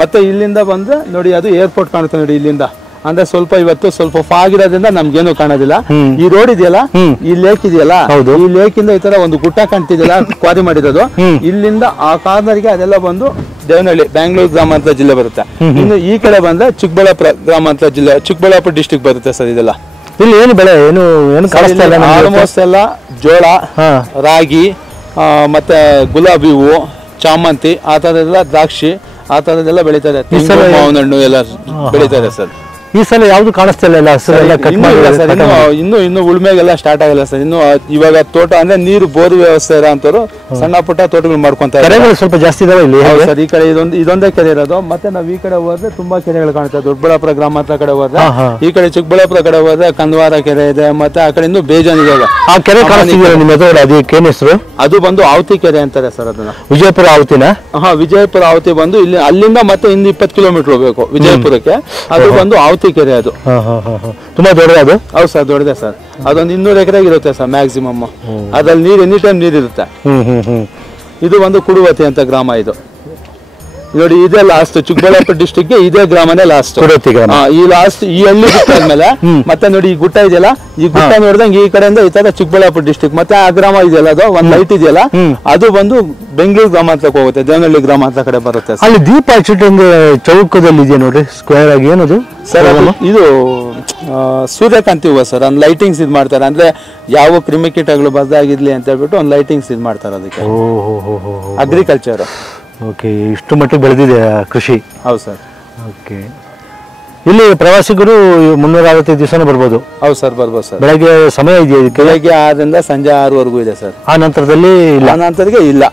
ಮತ್ತೆ ಇಲ್ಲಿಂದ ಬಂದ್ರೆ ನೋಡಿ ಅದು ಏರ್ಪೋರ್ಟ್ ಕಾಣುತ್ತೆ ನೋಡಿ ಇಲ್ಲಿಂದ. ಅಂದ್ರೆ ಸ್ವಲ್ಪ ಇವತ್ತು ಸ್ವಲ್ಪ ಫಾಗ್ ಇರೋದ್ರಿಂದ ನಮ್ಗೇನು ಕಾಣೋದಿಲ್ಲ. ಈ ರೋಡ್ ಇದೆಯಲ್ಲ, ಈ ಲೇಕ್ ಇದೆಯಲ್ಲ, ಈ ಲೇಕ್ ಇಂದ ಈ ತರ ಒಂದು ಗುಟ್ಟ ಕಾಣ್ತಿದೆಯಲ್ಲ ಕ್ವಾರಿ ಮಾಡಿರೋದು. ಇಲ್ಲಿಂದ ಆ ಕಾರ್ನರ್ಗೆ ಅದೆಲ್ಲ ಬಂದು ದೇವನಹಳ್ಳಿ ಬ್ಯಾಂಗ್ಳೂರು ಗ್ರಾಮಾಂತರ ಜಿಲ್ಲೆ ಬರುತ್ತೆ. ಇನ್ನು ಈ ಕಡೆ ಬಂದ್ರೆ ಚಿಕ್ಕಬಳ್ಳಾಪುರ ಗ್ರಾಮಾಂತರ ಜಿಲ್ಲೆ, ಚಿಕ್ಕಬಳ್ಳಾಪುರ ಡಿಸ್ಟ್ರಿಕ್ಟ್ ಬರುತ್ತೆ ಸರ್. ಇದೆಲ್ಲ ಇಲ್ಲಿ ಏನು ಬೆಳೆ ಏನು ಆಲ್ಮೋಸ್ಟ್ ಎಲ್ಲ ಜೋಳ, ರಾಗಿ, ಮತ್ತೆ ಗುಲಾಬಿ ಹೂವು, ಚಾಮಂತಿ, ಆ ತರದೆಲ್ಲ ದ್ರಾಕ್ಷಿ, ಆ ತರದೆಲ್ಲ ಬೆಳೀತಾರೆ. ಮಾವಿನ ಹಣ್ಣು ಎಲ್ಲ ಬೆಳೀತಾರೆ ಸರ್. ಈ ಸಲ ಯಾವ್ದು ಕಾಣಿಸ್ತಾ ಇಲ್ಲ ಸರ್. ಇನ್ನು ಉಳ್ಮೆಗೆಲ್ಲ ಸ್ಟಾರ್ಟ್ ಆಗಲ್ಲ ಸರ್. ಇನ್ನು ಇವಾಗ ತೋಟ ಅಂದ್ರೆ ನೀರು ಬೋರ್ ವ್ಯವಸ್ಥೆ ಇರೋ ಅಂತವ್ರು ಸಣ್ಣ ಪುಟ್ಟ ತೋಟಗಳು ಮಾಡ್ಕೊಂತಾರೆ. ಸ್ವಲ್ಪ ಜಾಸ್ತಿ ಇದಾವೆ ಇಲ್ಲಿ ಸರ್. ಈ ಕಡೆ ಇದೊಂದೇ ಕೆರೆ ಇರೋದು. ಮತ್ತೆ ನಾವ್ ಈ ಕಡೆ ಹೋದ್ರೆ ತುಂಬಾ ಕೆರೆಗಳು ಕಾಣುತ್ತೆ. ದೊಡ್ಡಬಳ್ಳಾಪುರ ಗ್ರಾಮಾಂತರ ಕಡೆ ಹೋದ್ರೆ, ಈ ಕಡೆ ಚಿಕ್ಕಬಳ್ಳಾಪುರ ಕಡೆ ಹೋದ್ರೆ ಕಂದವಾರ ಕೆರೆ ಇದೆ. ಮತ್ತೆ ಆ ಕಡೆ ಇನ್ನು ಬೇಜಾನ್ ಇದೆ. ಆ ಕೆರೆ ಅದಕ್ಕೆ ಹೆಸರು ಅದು ಬಂದು ಆವತಿ ಕೆರೆ ಅಂತಾರೆ ಸರ್. ಅದನ್ನ ವಿಜಯಪುರ ಆವತಿನ. ವಿಜಯಪುರ ಆವತಿ ಬಂದು ಇಲ್ಲಿ ಅಲ್ಲಿಂದ ಮತ್ತೆ ಇನ್ನು 20 ಕಿಲೋಮೀಟರ್ ಹೋಗ್ಬೇಕು ವಿಜಯಪುರಕ್ಕೆ. ಅದು ಬಂದು ಆವತಿ ಕೆರೆ. ಅದು ತುಂಬಾ ದೊಡ್ಡದು. ಅದು ಹೌದು ಸರ್, ದೊಡ್ಡದೆ ಸರ್. ಅದೊಂದು 200 ಎಕರೆಗೆ ಇರುತ್ತೆ ಸರ್ ಮ್ಯಾಕ್ಸಿಮಮ್. ಅದ್ರಲ್ಲಿ ನೀರು ಎನಿ ಟೈಮ್ ನೀರಿರುತ್ತೆ. ಇದು ಒಂದು ಕುಡುವತಿ ಅಂತ ಗ್ರಾಮ. ಇದು ನೋಡಿ, ಇದೇ ಲಾಸ್ಟ್ ಚಿಕ್ಕಬಳ್ಳಾಪುರ ಡಿಸ್ಟ್ರಿಕ್ಟ್ ಇದೇ ಗ್ರಾಮನೇ ಲಾಸ್ಟ್. ಈ ಲಾಸ್ಟ್ ಈ ಹಳ್ಳಿ ಬಿಟ್ಟಾದ್ಮೇಲೆ ಮತ್ತೆ ನೋಡಿ ಈ ಗುಟ್ಟ ಇದೆಯಲ್ಲ, ಈ ಗುಟ್ಟ ನೋಡಿದಂಗೆ ಈ ಕಡೆಯಿಂದ ಈ ತರ ಚಿಕ್ಕಬಳ್ಳಾಪುರ ಡಿಸ್ಟ್ರಿಕ್ಟ್. ಮತ್ತೆ ಆ ಗ್ರಾಮ ಇದೆಯಲ್ಲ, ಅದು ಒಂದ್ ಲೈಟ್ ಇದೆಯಲ್ಲ, ಅದು ಬಂದು ಬೆಂಗಳೂರು ಗ್ರಾಮಾಂತರಕ್ಕೆ ಹೋಗುತ್ತೆ. ದೇವನಹಳ್ಳಿ ಗ್ರಾಮಾಂತರ ಕಡೆ ಬರುತ್ತೆ. ಅಲ್ಲಿ ದೀಪ ಹಚ್ಚಿಟ್ಟಂಗೆ ಚೌಕದಲ್ಲಿ ಇದೆಯಾ ನೋಡ್ರಿ, ಸ್ಕ್ವೇರ್ ಆಗಿ. ಏನದು ಸರ್? ಇದು ಸೂರ್ಯಕಾಂತಿ ಹೂವು ಸರ್. ಒಂದು ಲೈಟಿಂಗ್ಸ್ ಇದು ಮಾಡ್ತಾರೆ. ಅಂದ್ರೆ ಯಾವ ಕ್ರಿಮಿಕೀಟಗಳು ಬರ್ದಾಗಿರ್ಲಿ ಅಂತ ಹೇಳ್ಬಿಟ್ಟು ಒಂದು ಲೈಟಿಂಗ್ಸ್ ಇದು ಮಾಡ್ತಾರೆ ಅದಕ್ಕೆ. ಅಗ್ರಿಕಲ್ಚರ್. ಓಕೆ, ಇಷ್ಟು ಮಟ್ಟಿಗೆ ಬೆಳೆದಿದೆ ಕೃಷಿ. ಹೌದು ಸರ್. ಓಕೆ, ಇಲ್ಲಿ ಪ್ರವಾಸಿಗರು 365 ದಿವಸನೂ ಬರ್ಬೋದು. ಹೌದು ಸರ್, ಬರ್ಬೋದು ಸರ್. ಬೆಳಗ್ಗೆ ಸಮಯ ಇದೆಯಾ? ಬೆಳಗ್ಗೆ 6ರಿಂದ ಸಂಜೆ 6ವರೆಗೂ ಇದೆ ಸರ್. ಆ ನಂತರದಲ್ಲಿ ಇಲ್ಲ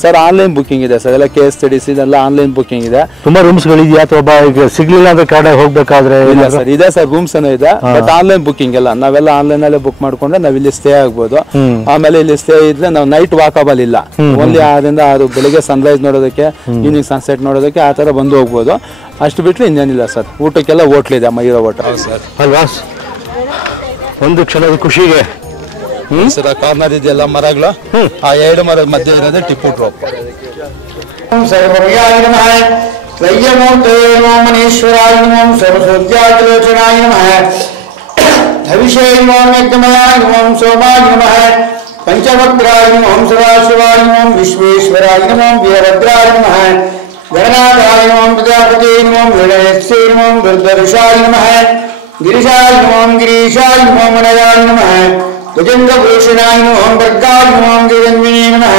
ಸರ್. ಆನ್ಲೈನ್ ಬುಕಿಂಗ್ ಇದೆ ಸರ್. ಎಲ್ಲ KSTDC ಇದೆಲ್ಲ ಆನ್ಲೈನ್ ಬುಕಿಂಗ್ ಇದೆ. ತುಂಬಾ ರೂಮ್ಸ್ ಗಳಿದೆಯಾ ಅಥವಾ ಈಗ ಸಿಗ್ಲಿಲ್ಲ ಅಂದ್ರೆ ಕಾಡ ಹೋಗ್ಬೇಕಾದ್ರೆ? ಇಲ್ಲ ಸರ್, ಇದೆ ಸರ್, ರೂಮ್ಸ್ ಏನೋ ಇದೆ. ಬಟ್ ಆನ್ಲೈನ್ ಬುಕಿಂಗ್ ಎಲ್ಲ ನಾವೆಲ್ಲ ಆನ್ಲೈನ್ ಅಲ್ಲೇ ಬುಕ್ ಮಾಡ್ಕೊಂಡ್ರೆ ನಾವ್ ಇಲ್ಲಿ ಸ್ಟೇ ಆಗ್ಬೋದು. ಆಮೇಲೆ ಇಲ್ಲಿ ಸ್ಟೇ ಇದ್ರೆ ನಾವು ನೈಟ್ ವಾಕಬಲ್ ಇಲ್ಲ. ಓನ್ಲಿ 6ರಿಂದ 6 ಬೆಳಿಗ್ಗೆ ಸನ್ರೈಸ್ ನೋಡೋದಕ್ಕೆ, ಈವ್ನಿಂಗ್ ಸನ್ಸೆಟ್ ನೋಡೋದಕ್ಕೆ ಆ ತರ ಬಂದು ಹೋಗ್ಬೋದು. ಅಷ್ಟು ಬಿಟ್ರೆ ಇನ್ನೇನಿಲ್ಲ ಸರ್. ಊಟಕ್ಕೆಲ್ಲ ಹೋಟ್ಲ್ ಇದೆ, ಮಯೂರ ಹೋಟೆಲ್ ಸರ್. ಅಲ್ವಾ? ಒಂದು ಕ್ಷಣದ ಖುಷಿಗೆ ಸರ್ ಕಾರ್ನರ್ ಇದೆಯಲ್ಲ ಮರಗಳು, ಆ 2 ಮರದ ಮಧ್ಯೆ ಇರೋದೇ ಟಿಪ್ಪು ಡ್ರಾಪ್. ಸರ್ವವ್ಯಾಯ ನಮಃ ತ್ರಯ್ಯಮೂರ್ತೆ ನಮೋ ಮನೇಶ್ವರಾಯ ನಮೋ ಸರ್ವಸೂರ್ಯಾದಿಲೋಚನಾಯ ನಮಃ ಹವಿಷೇ ನಮೋ ಯಜ್ಞಮಯಾಯ ನಮೋ ಸೋಮಾಯ ನಮಃ ಪಂಚವಕ್ರಾಯ ನಮೋ ಸದಾಶಿವಾಯ ನಮೋ ವಿಶ್ವೇಶ್ವರಾಯ ನಮೋ ವೀರಭದ್ರಾಯ ನಮಃ ಗಣನಾಥಾಯ ನಮೋ ಪ್ರಜಾಪತಿ ನಮೋ ಗಣೇಶೇ ನಮೋ ದುರ್ಧರ್ಷಾಯ ನಮಃ ಗಿರಿಶಾಯ ನಮೋ ಗಿರೀಶಾಯ ನಮೋ ಮನಯಾಯ ನಮಃ भुजंगभूषणाय नमः वर्गाय नमः गिरंजने नमः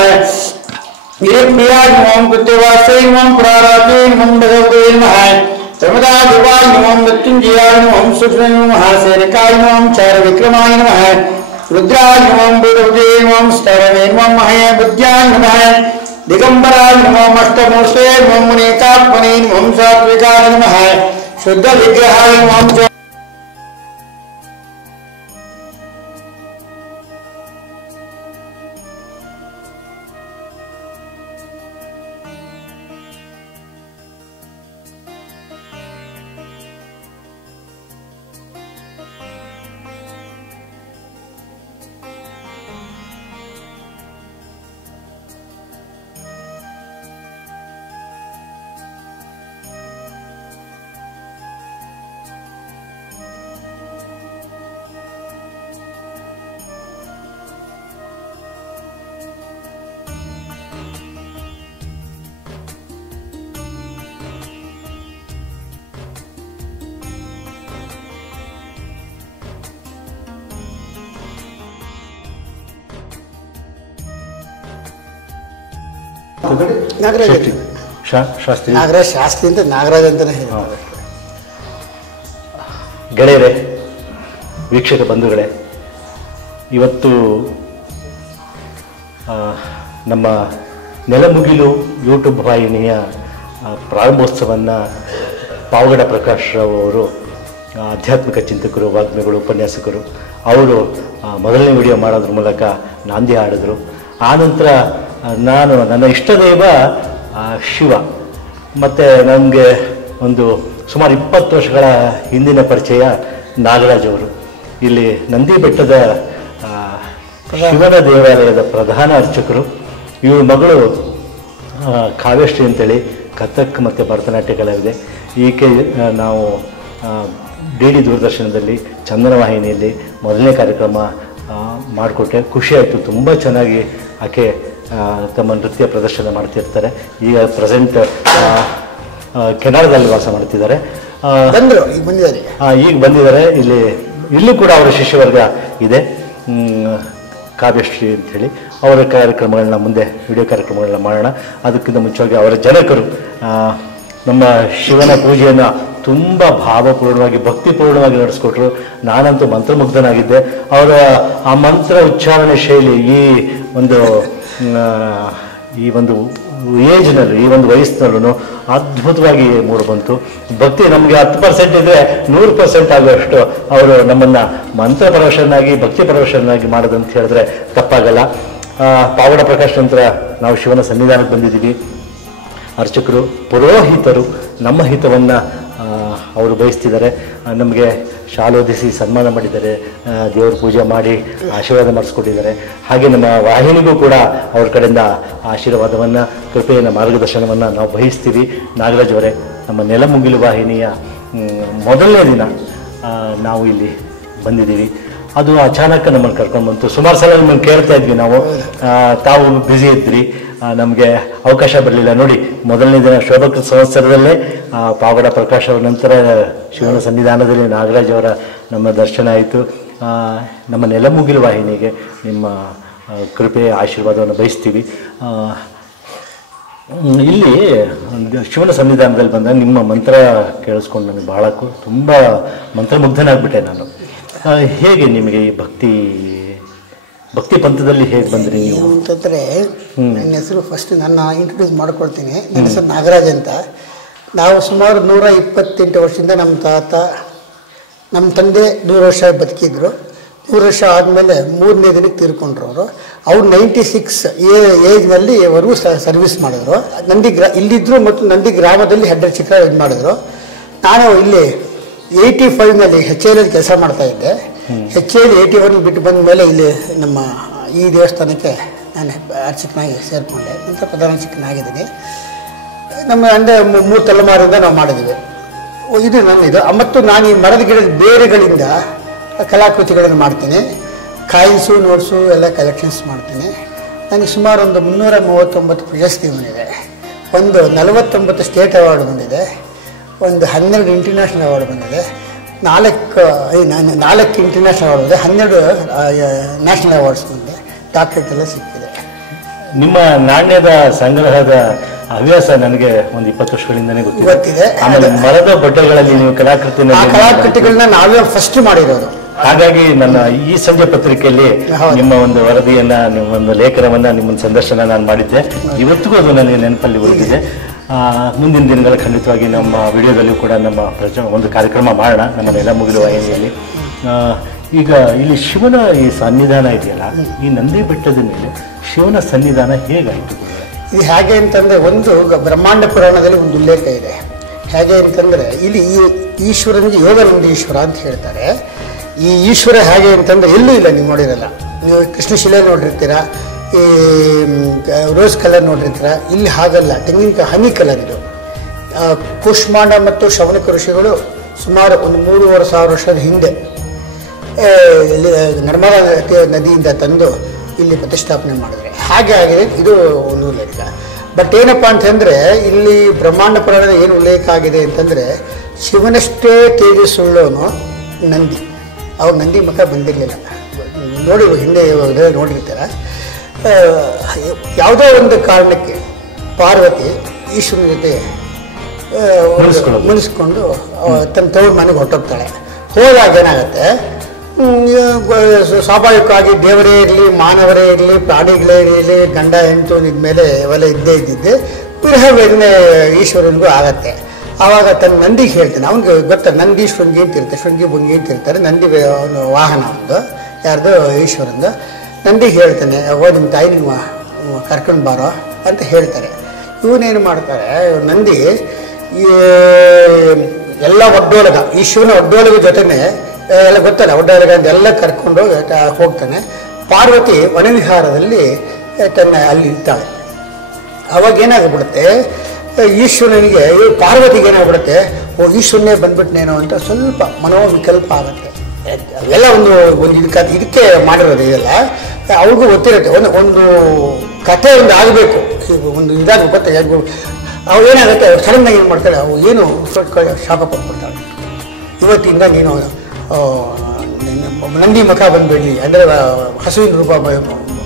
गिरिप्रियाय नमः कृत्यवासे नमः प्राराते नमः भगवते नमः प्रमदाधिपाय नमः मृत्युंजयाय नमः सुष्णे नमः सेनकाय नमः चारविक्रमाय नमः रुद्राय नमः बुद्धे नमः स्तरवे नमः महाबुद्ध्याय नमः दिगंबराय नमः अष्टमूर्ते नमः मुनेकात्मने नमः सात्विकाय नमः शुद्ध विग्रहाय नमः ನಾಗರಾಜ್ ಶಾಸ್ತ್ರಿ ಅಂತ ನಾಗರಾಜ್ ಅಂತಾನೆ ಹೇಳ್ತಾರೆ. ಗೆಳೆಯರೇ, ವೀಕ್ಷಕ ಬಂಧುಗಳೇ, ಇವತ್ತು ನಮ್ಮ ನೆಲಮುಗಿಲು ಯೂಟ್ಯೂಬ್ ವಾಹಿನಿಯ ಪ್ರಾರಂಭೋತ್ಸವವನ್ನು ಪಾವಗಡ ಪ್ರಕಾಶ್ ರಾವ್ ಅವರು ಆಧ್ಯಾತ್ಮಿಕ ಚಿಂತಕರು, ವಾಗ್ಮಿಗಳು, ಉಪನ್ಯಾಸಕರು. ಅವರು ಮೊದಲನೇ ವಿಡಿಯೋ ಮಾಡೋದ್ರ ಮೂಲಕ ನಾಂದಿ ಹಾಡಿದ್ರು. ಆನಂತರ ನಾನು ನನ್ನ ಇಷ್ಟದೈವ ಶಿವ, ಮತ್ತು ನನಗೆ ಒಂದು ಸುಮಾರು 20 ವರ್ಷಗಳ ಹಿಂದಿನ ಪರಿಚಯ ನಾಗರಾಜ್ ಅವರು. ಇಲ್ಲಿ ನಂದಿ ಬೆಟ್ಟದ ಶಿವನ ದೇವಾಲಯದ ಪ್ರಧಾನ ಅರ್ಚಕರು. ಇವಳ ಮಗಳು ಕಾವ್ಯಶ್ರೀ ಅಂತೇಳಿ ಕಥಕ್ ಮತ್ತು ಭರತನಾಟ್ಯ ಕಲಾವಿದೆ. ಈಕೆ ನಾವು ಡಿ ಡಿ ದೂರದರ್ಶನದಲ್ಲಿ ಚಂದನ ವಾಹಿನಿಯಲ್ಲಿ ಮೊದಲನೇ ಕಾರ್ಯಕ್ರಮ ಮಾಡಿಕೊಟ್ಟೆ. ಖುಷಿಯಾಯಿತು. ತುಂಬ ಚೆನ್ನಾಗಿ ಆಕೆ ತಮ್ಮ ನೃತ್ಯ ಪ್ರದರ್ಶನ ಮಾಡ್ತಿರ್ತಾರೆ. ಈಗ ಪ್ರೆಸೆಂಟ್ ಕೆನಡಾದಲ್ಲಿ ವಾಸ ಮಾಡ್ತಿದ್ದಾರೆ. ಈಗ ಬಂದಿದ್ದಾರೆ. ಇಲ್ಲೂ ಕೂಡ ಅವರ ಶಿಷ್ಯವರ್ಗ ಇದೆ, ಕಾವ್ಯಶ್ರೀ ಅಂಥೇಳಿ. ಅವರ ಕಾರ್ಯಕ್ರಮಗಳನ್ನ ಮುಂದೆ ವಿಡಿಯೋ ಕಾರ್ಯಕ್ರಮಗಳನ್ನ ಮಾಡೋಣ. ಅದಕ್ಕಿಂತ ಮುಂಚೆಯಾಗಿ ಅವರ ಜನಕರು ನಮ್ಮ ಶಿವನ ಪೂಜೆಯನ್ನು ತುಂಬ ಭಾವಪೂರ್ಣವಾಗಿ, ಭಕ್ತಿಪೂರ್ಣವಾಗಿ ನಡೆಸ್ಕೊಟ್ರು. ನಾನಂತೂ ಮಂತ್ರಮುಗ್ಧನಾಗಿದ್ದೆ. ಅವರ ಆ ಮಂತ್ರ ಉಚ್ಚಾರಣೆ ಶೈಲಿ ಈ ಒಂದು ಏಜ್ನಲ್ಲೂ, ಈ ಒಂದು ವಯಸ್ಸಿನಲ್ಲೂ ಅದ್ಭುತವಾಗಿ ಮೂಡಿಬಂತು. ಭಕ್ತಿ ನಮಗೆ 10% ಇದ್ದರೆ 100% ಆಗುವಷ್ಟು ಅವರು ನಮ್ಮನ್ನು ಮಂತ್ರಪರವಶನಾಗಿ, ಭಕ್ತಿ ಪರವಶನಾಗಿ ಮಾಡೋದಂತ ಹೇಳಿದ್ರೆ ತಪ್ಪಾಗಲ್ಲ. ಪಾವಗಡ ಪ್ರಕಾಶ್ ನಂತರ ನಾವು ಶಿವನ ಸನ್ನಿಧಾನಕ್ಕೆ ಬಂದಿದ್ದೀವಿ. ಅರ್ಚಕರು, ಪುರೋಹಿತರು ನಮ್ಮ ಹಿತವನ್ನು ಅವರು ಬಯಸ್ತಿದ್ದಾರೆ. ನಮಗೆ ಶಾಲೋದಿಸಿ ಸನ್ಮಾನ ಮಾಡಿದ್ದಾರೆ, ದೇವರ ಪೂಜೆ ಮಾಡಿ ಆಶೀರ್ವಾದ ಮಾಡಿಸ್ಕೊಟ್ಟಿದ್ದಾರೆ. ಹಾಗೆ ನಮ್ಮ ವಾಹಿನಿಗೂ ಕೂಡ ಅವ್ರ ಕಡೆಯಿಂದ ಆಶೀರ್ವಾದವನ್ನು, ಕೃಪೆಯನ್ನು, ಮಾರ್ಗದರ್ಶನವನ್ನು ನಾವು ಬಯಸ್ತೀವಿ. ನಾಗರಾಜ್ ಅವರೇ, ನಮ್ಮ ನೆಲಮುಗಿಲು ವಾಹಿನಿಯ ಮೊದಲನೇ ದಿನ ನಾವು ಇಲ್ಲಿ ಬಂದಿದ್ದೀವಿ. ಅದು ಅಚಾನಕ್ ನಮ್ಮನ್ನು ಕರ್ಕೊಂಡು ಬಂತು. ಸುಮಾರು ಸಲ ನಿಮ್ಮನ್ನು ಕೇಳ್ತಾ ಇದ್ವಿ ನಾವು, ತಾವು ಬ್ಯುಸಿ ಇದ್ರಿ, ನಮಗೆ ಅವಕಾಶ ಬರಲಿಲ್ಲ. ನೋಡಿ, ಮೊದಲನೇ ದಿನ ಶೋಭಕ ಸಂವತ್ಸರದಲ್ಲೇ ಪಾವಗಡ ಪ್ರಕಾಶ್ ಅವರ ನಂತರ ಶಿವನ ಸನ್ನಿಧಾನದಲ್ಲಿ ನಾಗರಾಜ್ ಅವರ ನಮ್ಮ ದರ್ಶನ ಆಯಿತು. ನಮ್ಮ ನೆಲಮುಗಿಲು ವಾಹಿನಿಗೆ ನಿಮ್ಮ ಕೃಪೆ, ಆಶೀರ್ವಾದವನ್ನು ಬಯಸ್ತೀವಿ. ಇಲ್ಲಿ ಶಿವನ ಸನ್ನಿಧಾನದಲ್ಲಿ ಬಂದಾಗ ನಿಮ್ಮ ಮಂತ್ರ ಕೇಳಿಸ್ಕೊಂಡು ನನಗೆ ಭಾಳ ತುಂಬ ಮಂತ್ರಮುಗ್ಧನಾಗ್ಬಿಟ್ಟೆ ನಾನು. ಹೇಗೆ ನಿಮಗೆ ಈ ಭಕ್ತಿ ಪಂಥದಲ್ಲಿ ಹೇಗೆ ಬಂದ್ರಿ ನೀವು ಅಂತಂದರೆ? ನನ್ನ ಹೆಸರು ಫಸ್ಟ್ ನನ್ನ ಇಂಟ್ರೊಡ್ಯೂಸ್ ಮಾಡ್ಕೊಳ್ತೀನಿ. ನನ್ನ ಹೆಸರು ನಾಗರಾಜ್ ಅಂತ. ನಾವು ಸುಮಾರು 128 ವರ್ಷದಿಂದ ನಮ್ಮ ತಾತ, ನಮ್ಮ ತಂದೆ 100 ವರ್ಷ ಬದುಕಿದ್ರು. 100 ವರ್ಷ ಆದಮೇಲೆ 3ನೇ ದಿನಕ್ಕೆ ತೀರ್ಕೊಂಡ್ರು. ಅವ್ರು 96 ಏಜ್ನಲ್ಲಿ ಅವರು ಸರ್ವಿಸ್ ಮಾಡಿದ್ರು. ಇಲ್ಲಿದ್ದರು ಮತ್ತು ನಂದಿ ಗ್ರಾಮದಲ್ಲಿ ಹೆಡ್ ಚಿಕ್ಕ ಇದು ಮಾಡಿದ್ರು. ನಾನು ಇಲ್ಲಿ 85ನಲ್ಲಿ HAL ಕೆಲಸ ಮಾಡ್ತಾಯಿದ್ದೆ. HAL 81 ಬಿಟ್ಟು ಬಂದ ಮೇಲೆ ಇಲ್ಲಿ ನಮ್ಮ ಈ ದೇವಸ್ಥಾನಕ್ಕೆ ನಾನು ಅರ್ಚಕನಾಗಿ ಸೇರಿಕೊಂಡೆ. ನಂತರ ಪ್ರಧಾನ ಅರ್ಚಕನಾಗಿದ್ದೀನಿ. ನಮ್ಮ ಅಂದರೆ 3 ತಲೆಮಾರಿಂದ ನಾವು ಮಾಡಿದ್ದೀವಿ. ಇದು ನನ್ನಿದು. ಮತ್ತು ನಾನು ಈ ಮರದ ಗಿಡದ ಬೇರುಗಳಿಂದ ಕಲಾಕೃತಿಗಳನ್ನು ಮಾಡ್ತೀನಿ. ಕಾಯಿನ್ಸು, ನೋಟ್ಸು ಎಲ್ಲ ಕಲೆಕ್ಷನ್ಸ್ ಮಾಡ್ತೀನಿ. ನನಗೆ ಸುಮಾರು ಒಂದು 339 ಪ್ರಶಸ್ತಿ ಬಂದಿದೆ. ಒಂದು 49 ಸ್ಟೇಟ್ ಅವಾರ್ಡ್ ಬಂದಿದೆ. ಒಂದು 12 ಇಂಟರ್ನ್ಯಾಷನಲ್ ಅವಾರ್ಡ್ ಬಂದಿದೆ. 4 ಇಂಟರ್ನ್ಯಾಷನಲ್ ಅವಾರ್ಡ್ ಬಂದಿದೆ. 12 ನ್ಯಾಷನಲ್ ಅವಾರ್ಡ್ಸ್ ಬಂದಿದೆ. ಡಾಕ್ಟರೇಟ್ ಎಲ್ಲ ಸಿಕ್ಕಿದೆ. ನಿಮ್ಮ ನಾಣ್ಯದ ಸಂಗ್ರಹದ ಹವ್ಯಾಸ ನನಗೆ ಒಂದು 20 ವರ್ಷಗಳಿಂದನೇ ಗೊತ್ತಿದೆ. ಆಮೇಲೆ ಮರದ ಬಟ್ಟೆಗಳಲ್ಲಿ ನೀವು ಕಲಾಕೃತಿಗಳನ್ನ ನಾವೇ ಫಸ್ಟ್ ಮಾಡಿರೋದು. ಹಾಗಾಗಿ ನನ್ನ ಈ ಸಂಜೆ ಪತ್ರಿಕೆಯಲ್ಲಿ ನಿಮ್ಮ ಒಂದು ವರದಿಯನ್ನ, ನಿಮ್ಮ ಒಂದು ಲೇಖನವನ್ನ, ನಿಮ್ಮೊಂದು ಸಂದರ್ಶನ ನಾನು ಮಾಡಿದ್ದೆ. ಇವತ್ತಿಗೂ ಅದು ನನಗೆ ನೆನಪಲ್ಲಿ ಉಳಿದಿದೆ. ಮುಂದಿನ ದಿನಗಳ ಖಂಡಿತವಾಗಿ ನಮ್ಮ ವಿಡಿಯೋದಲ್ಲೂ ಕೂಡ ನಮ್ಮ ಒಂದು ಕಾರ್ಯಕ್ರಮ ಮಾಡೋಣ ನಮ್ಮ ನೆಲಮುಗಿಲು ವಾಹಿನಿಯಲ್ಲಿ. ಈಗ ಇಲ್ಲಿ ಶಿವನ ಈ ಸನ್ನಿಧಾನ ಇದೆಯಲ್ಲ, ಈ ನಂದಿ ಬೆಟ್ಟದ ಮೇಲೆ ಶಿವನ ಸನ್ನಿಧಾನ ಹೇಗಾಯಿತು? ಇದು ಹೇಗೆ ಅಂತಂದರೆ, ಒಂದು ಬ್ರಹ್ಮಾಂಡ ಪುರಾಣದಲ್ಲಿ ಒಂದು ಉಲ್ಲೇಖ ಇದೆ. ಹೇಗೆ ಅಂತಂದರೆ, ಇಲ್ಲಿ ಈ ಈಶ್ವರನಿಗೆ ಯೋಗಾನಂದೀಶ್ವರ ಅಂತ ಹೇಳ್ತಾರೆ. ಈ ಈಶ್ವರ ಹೇಗೆ ಅಂತಂದರೆ ಎಲ್ಲೂ ಇಲ್ಲ, ನೀವು ನೋಡಿರಲ್ಲ. ನೀವು ಕೃಷ್ಣಶಿಲೆ ನೋಡಿರ್ತೀರ, ಈ ರೋಸ್ ಕಲರ್ ನೋಡಿರ್ತೀರ. ಇಲ್ಲಿ ಹಾಗಲ್ಲ, ತೆಂಗಿನಕಾಯಿ ಹನಿ ಕಲರ್ ಇದು. ಕೂಷ್ಮಾಂಡ ಮತ್ತು ಶೌನಕ ಋಷಿಗಳು ಸುಮಾರು ಒಂದು 3,500 ವರ್ಷದ ಹಿಂದೆ ನರ್ಮದಾ ನದಿಯಿಂದ ತಂದು ಇಲ್ಲಿ ಪ್ರತಿಷ್ಠಾಪನೆ ಮಾಡಿದ್ರೆ ಹಾಗೆ ಆಗಿದೆ. ಇದು ಒಂದು ಉಲ್ಲೇಖ. ಬಟ್ ಏನಪ್ಪ ಅಂತಂದರೆ, ಇಲ್ಲಿ ಬ್ರಹ್ಮಾಂಡ ಪುರಾಣದ ಏನು ಉಲ್ಲೇಖ ಆಗಿದೆ ಅಂತಂದರೆ, ಶಿವನಷ್ಟೇ ತೇಜಸ್ಸುಳ್ಳವನು ನಂದಿ. ಅವಾಗ ನಂದಿ ಮುಖ ಬಂದಿರಲಿಲ್ಲ. ನೋಡಿ, ಹಿಂದೆ ನೋಡಿರ್ತೀರ. ಯಾವುದೋ ಒಂದು ಕಾರಣಕ್ಕೆ ಪಾರ್ವತಿ ಈಶ್ವರನ ಜೊತೆ ಮುನಿಸ್ಕೊಂಡು ತನ್ನ ತವ್ರ ಮನೆಗೆ ಹೊರಟೋಗ್ತಾಳೆ. ಹೋದಾಗ ಏನಾಗುತ್ತೆ, ಸ್ವಾಭಾವಿಕವಾಗಿ ದೇವರೇ ಇರಲಿ, ಮಾನವರೇ ಇರಲಿ, ಪ್ರಾಣಿಗಳೇ ಇರಲಿ, ಗಂಡ ಹೆಂಡತು ಇದ್ಮೇಲೆ ಅವೆಲ್ಲ ಇದ್ದೇ ಇದ್ದಿದ್ದೆ. ವಿರಹ ವೇದನೆ ಈಶ್ವರನಿಗೂ ಆಗತ್ತೆ. ಆವಾಗ ತನ್ನ ನಂದಿಗೆ ಹೇಳ್ತಾನೆ, ಅವ್ನಿಗೆ ಗೊತ್ತ ನಂದಿ ಶೃಂಗಿ ಅಂತ ಇರುತ್ತೆ, ಶೃಂಗಿ ಭುಂಗಿ ಅಂತ ಇರ್ತಾರೆ. ನಂದಿ ಒಂದು ವಾಹನ ಒಂದು ಯಾರ್ದು ಈಶ್ವರಂದು. ನಂದಿಗೆ ಹೇಳ್ತಾನೆ, ಓ ನಿಮ್ಮ ತಾಯಿ ನಿಮ್ಮ ಕರ್ಕೊಂಡು ಬಾರೋ ಅಂತ ಹೇಳ್ತಾರೆ. ಇವನೇನು ಮಾಡ್ತಾರೆ, ನಂದಿ ಎಲ್ಲ ಒಡ್ಡೋಲಗ, ಈಶ್ವರನ ಒಡ್ಡೋಲಗ ಜೊತೆನೆ ಎಲ್ಲ ಗೊತ್ತಲ್ಲ, ಒಡ್ಡೋಲಗ ಅಂತೆಲ್ಲ ಕರ್ಕೊಂಡು ಹೋಗ್ತಾನೆ. ಪಾರ್ವತಿ ವನವಿಹಾರದಲ್ಲಿ ಅಲ್ಲಿ ಇರ್ತಾಳೆ. ಅವಾಗ ಏನಾಗ್ಬಿಡುತ್ತೆ, ಈಶ್ವರನಿಗೆ ಪಾರ್ವತಿಗೆ ಏನಾಗ್ಬಿಡುತ್ತೆ, ಓ ಈಶ್ವರನೇ ಬಂದ್ಬಿಟ್ನೇನೋ ಅಂತ ಸ್ವಲ್ಪ ಮನೋವಿಕಲ್ಪ ಆಗುತ್ತೆ. ಅವೆಲ್ಲ ಒಂದು ಇದಕ್ಕೆ ಮಾಡಿರೋದು ಇದೆಲ್ಲ ಅವ್ರಿಗೂ ಗೊತ್ತಿರುತ್ತೆ. ಒಂದು ಕಥೆ ಒಂದು ಆಗಬೇಕು, ಒಂದು ಇದಾಗ ಗೊತ್ತಾಗ ಅವು ಏನಾಗುತ್ತೆ, ಸಡನ್ನಾಗಿ ಏನು ಮಾಡ್ತಾಳೆ, ಅವು ಏನು ಶಾಪ ಕೊಟ್ಬಿಡ್ತಾಳೆ, ಇವತ್ತಿಂದ ನೀನು ನಂದಿ ಮುಖ ಬಂದುಬಿಡ್ಲಿ, ಅಂದರೆ ಹಸುವಿನ ರೂಪ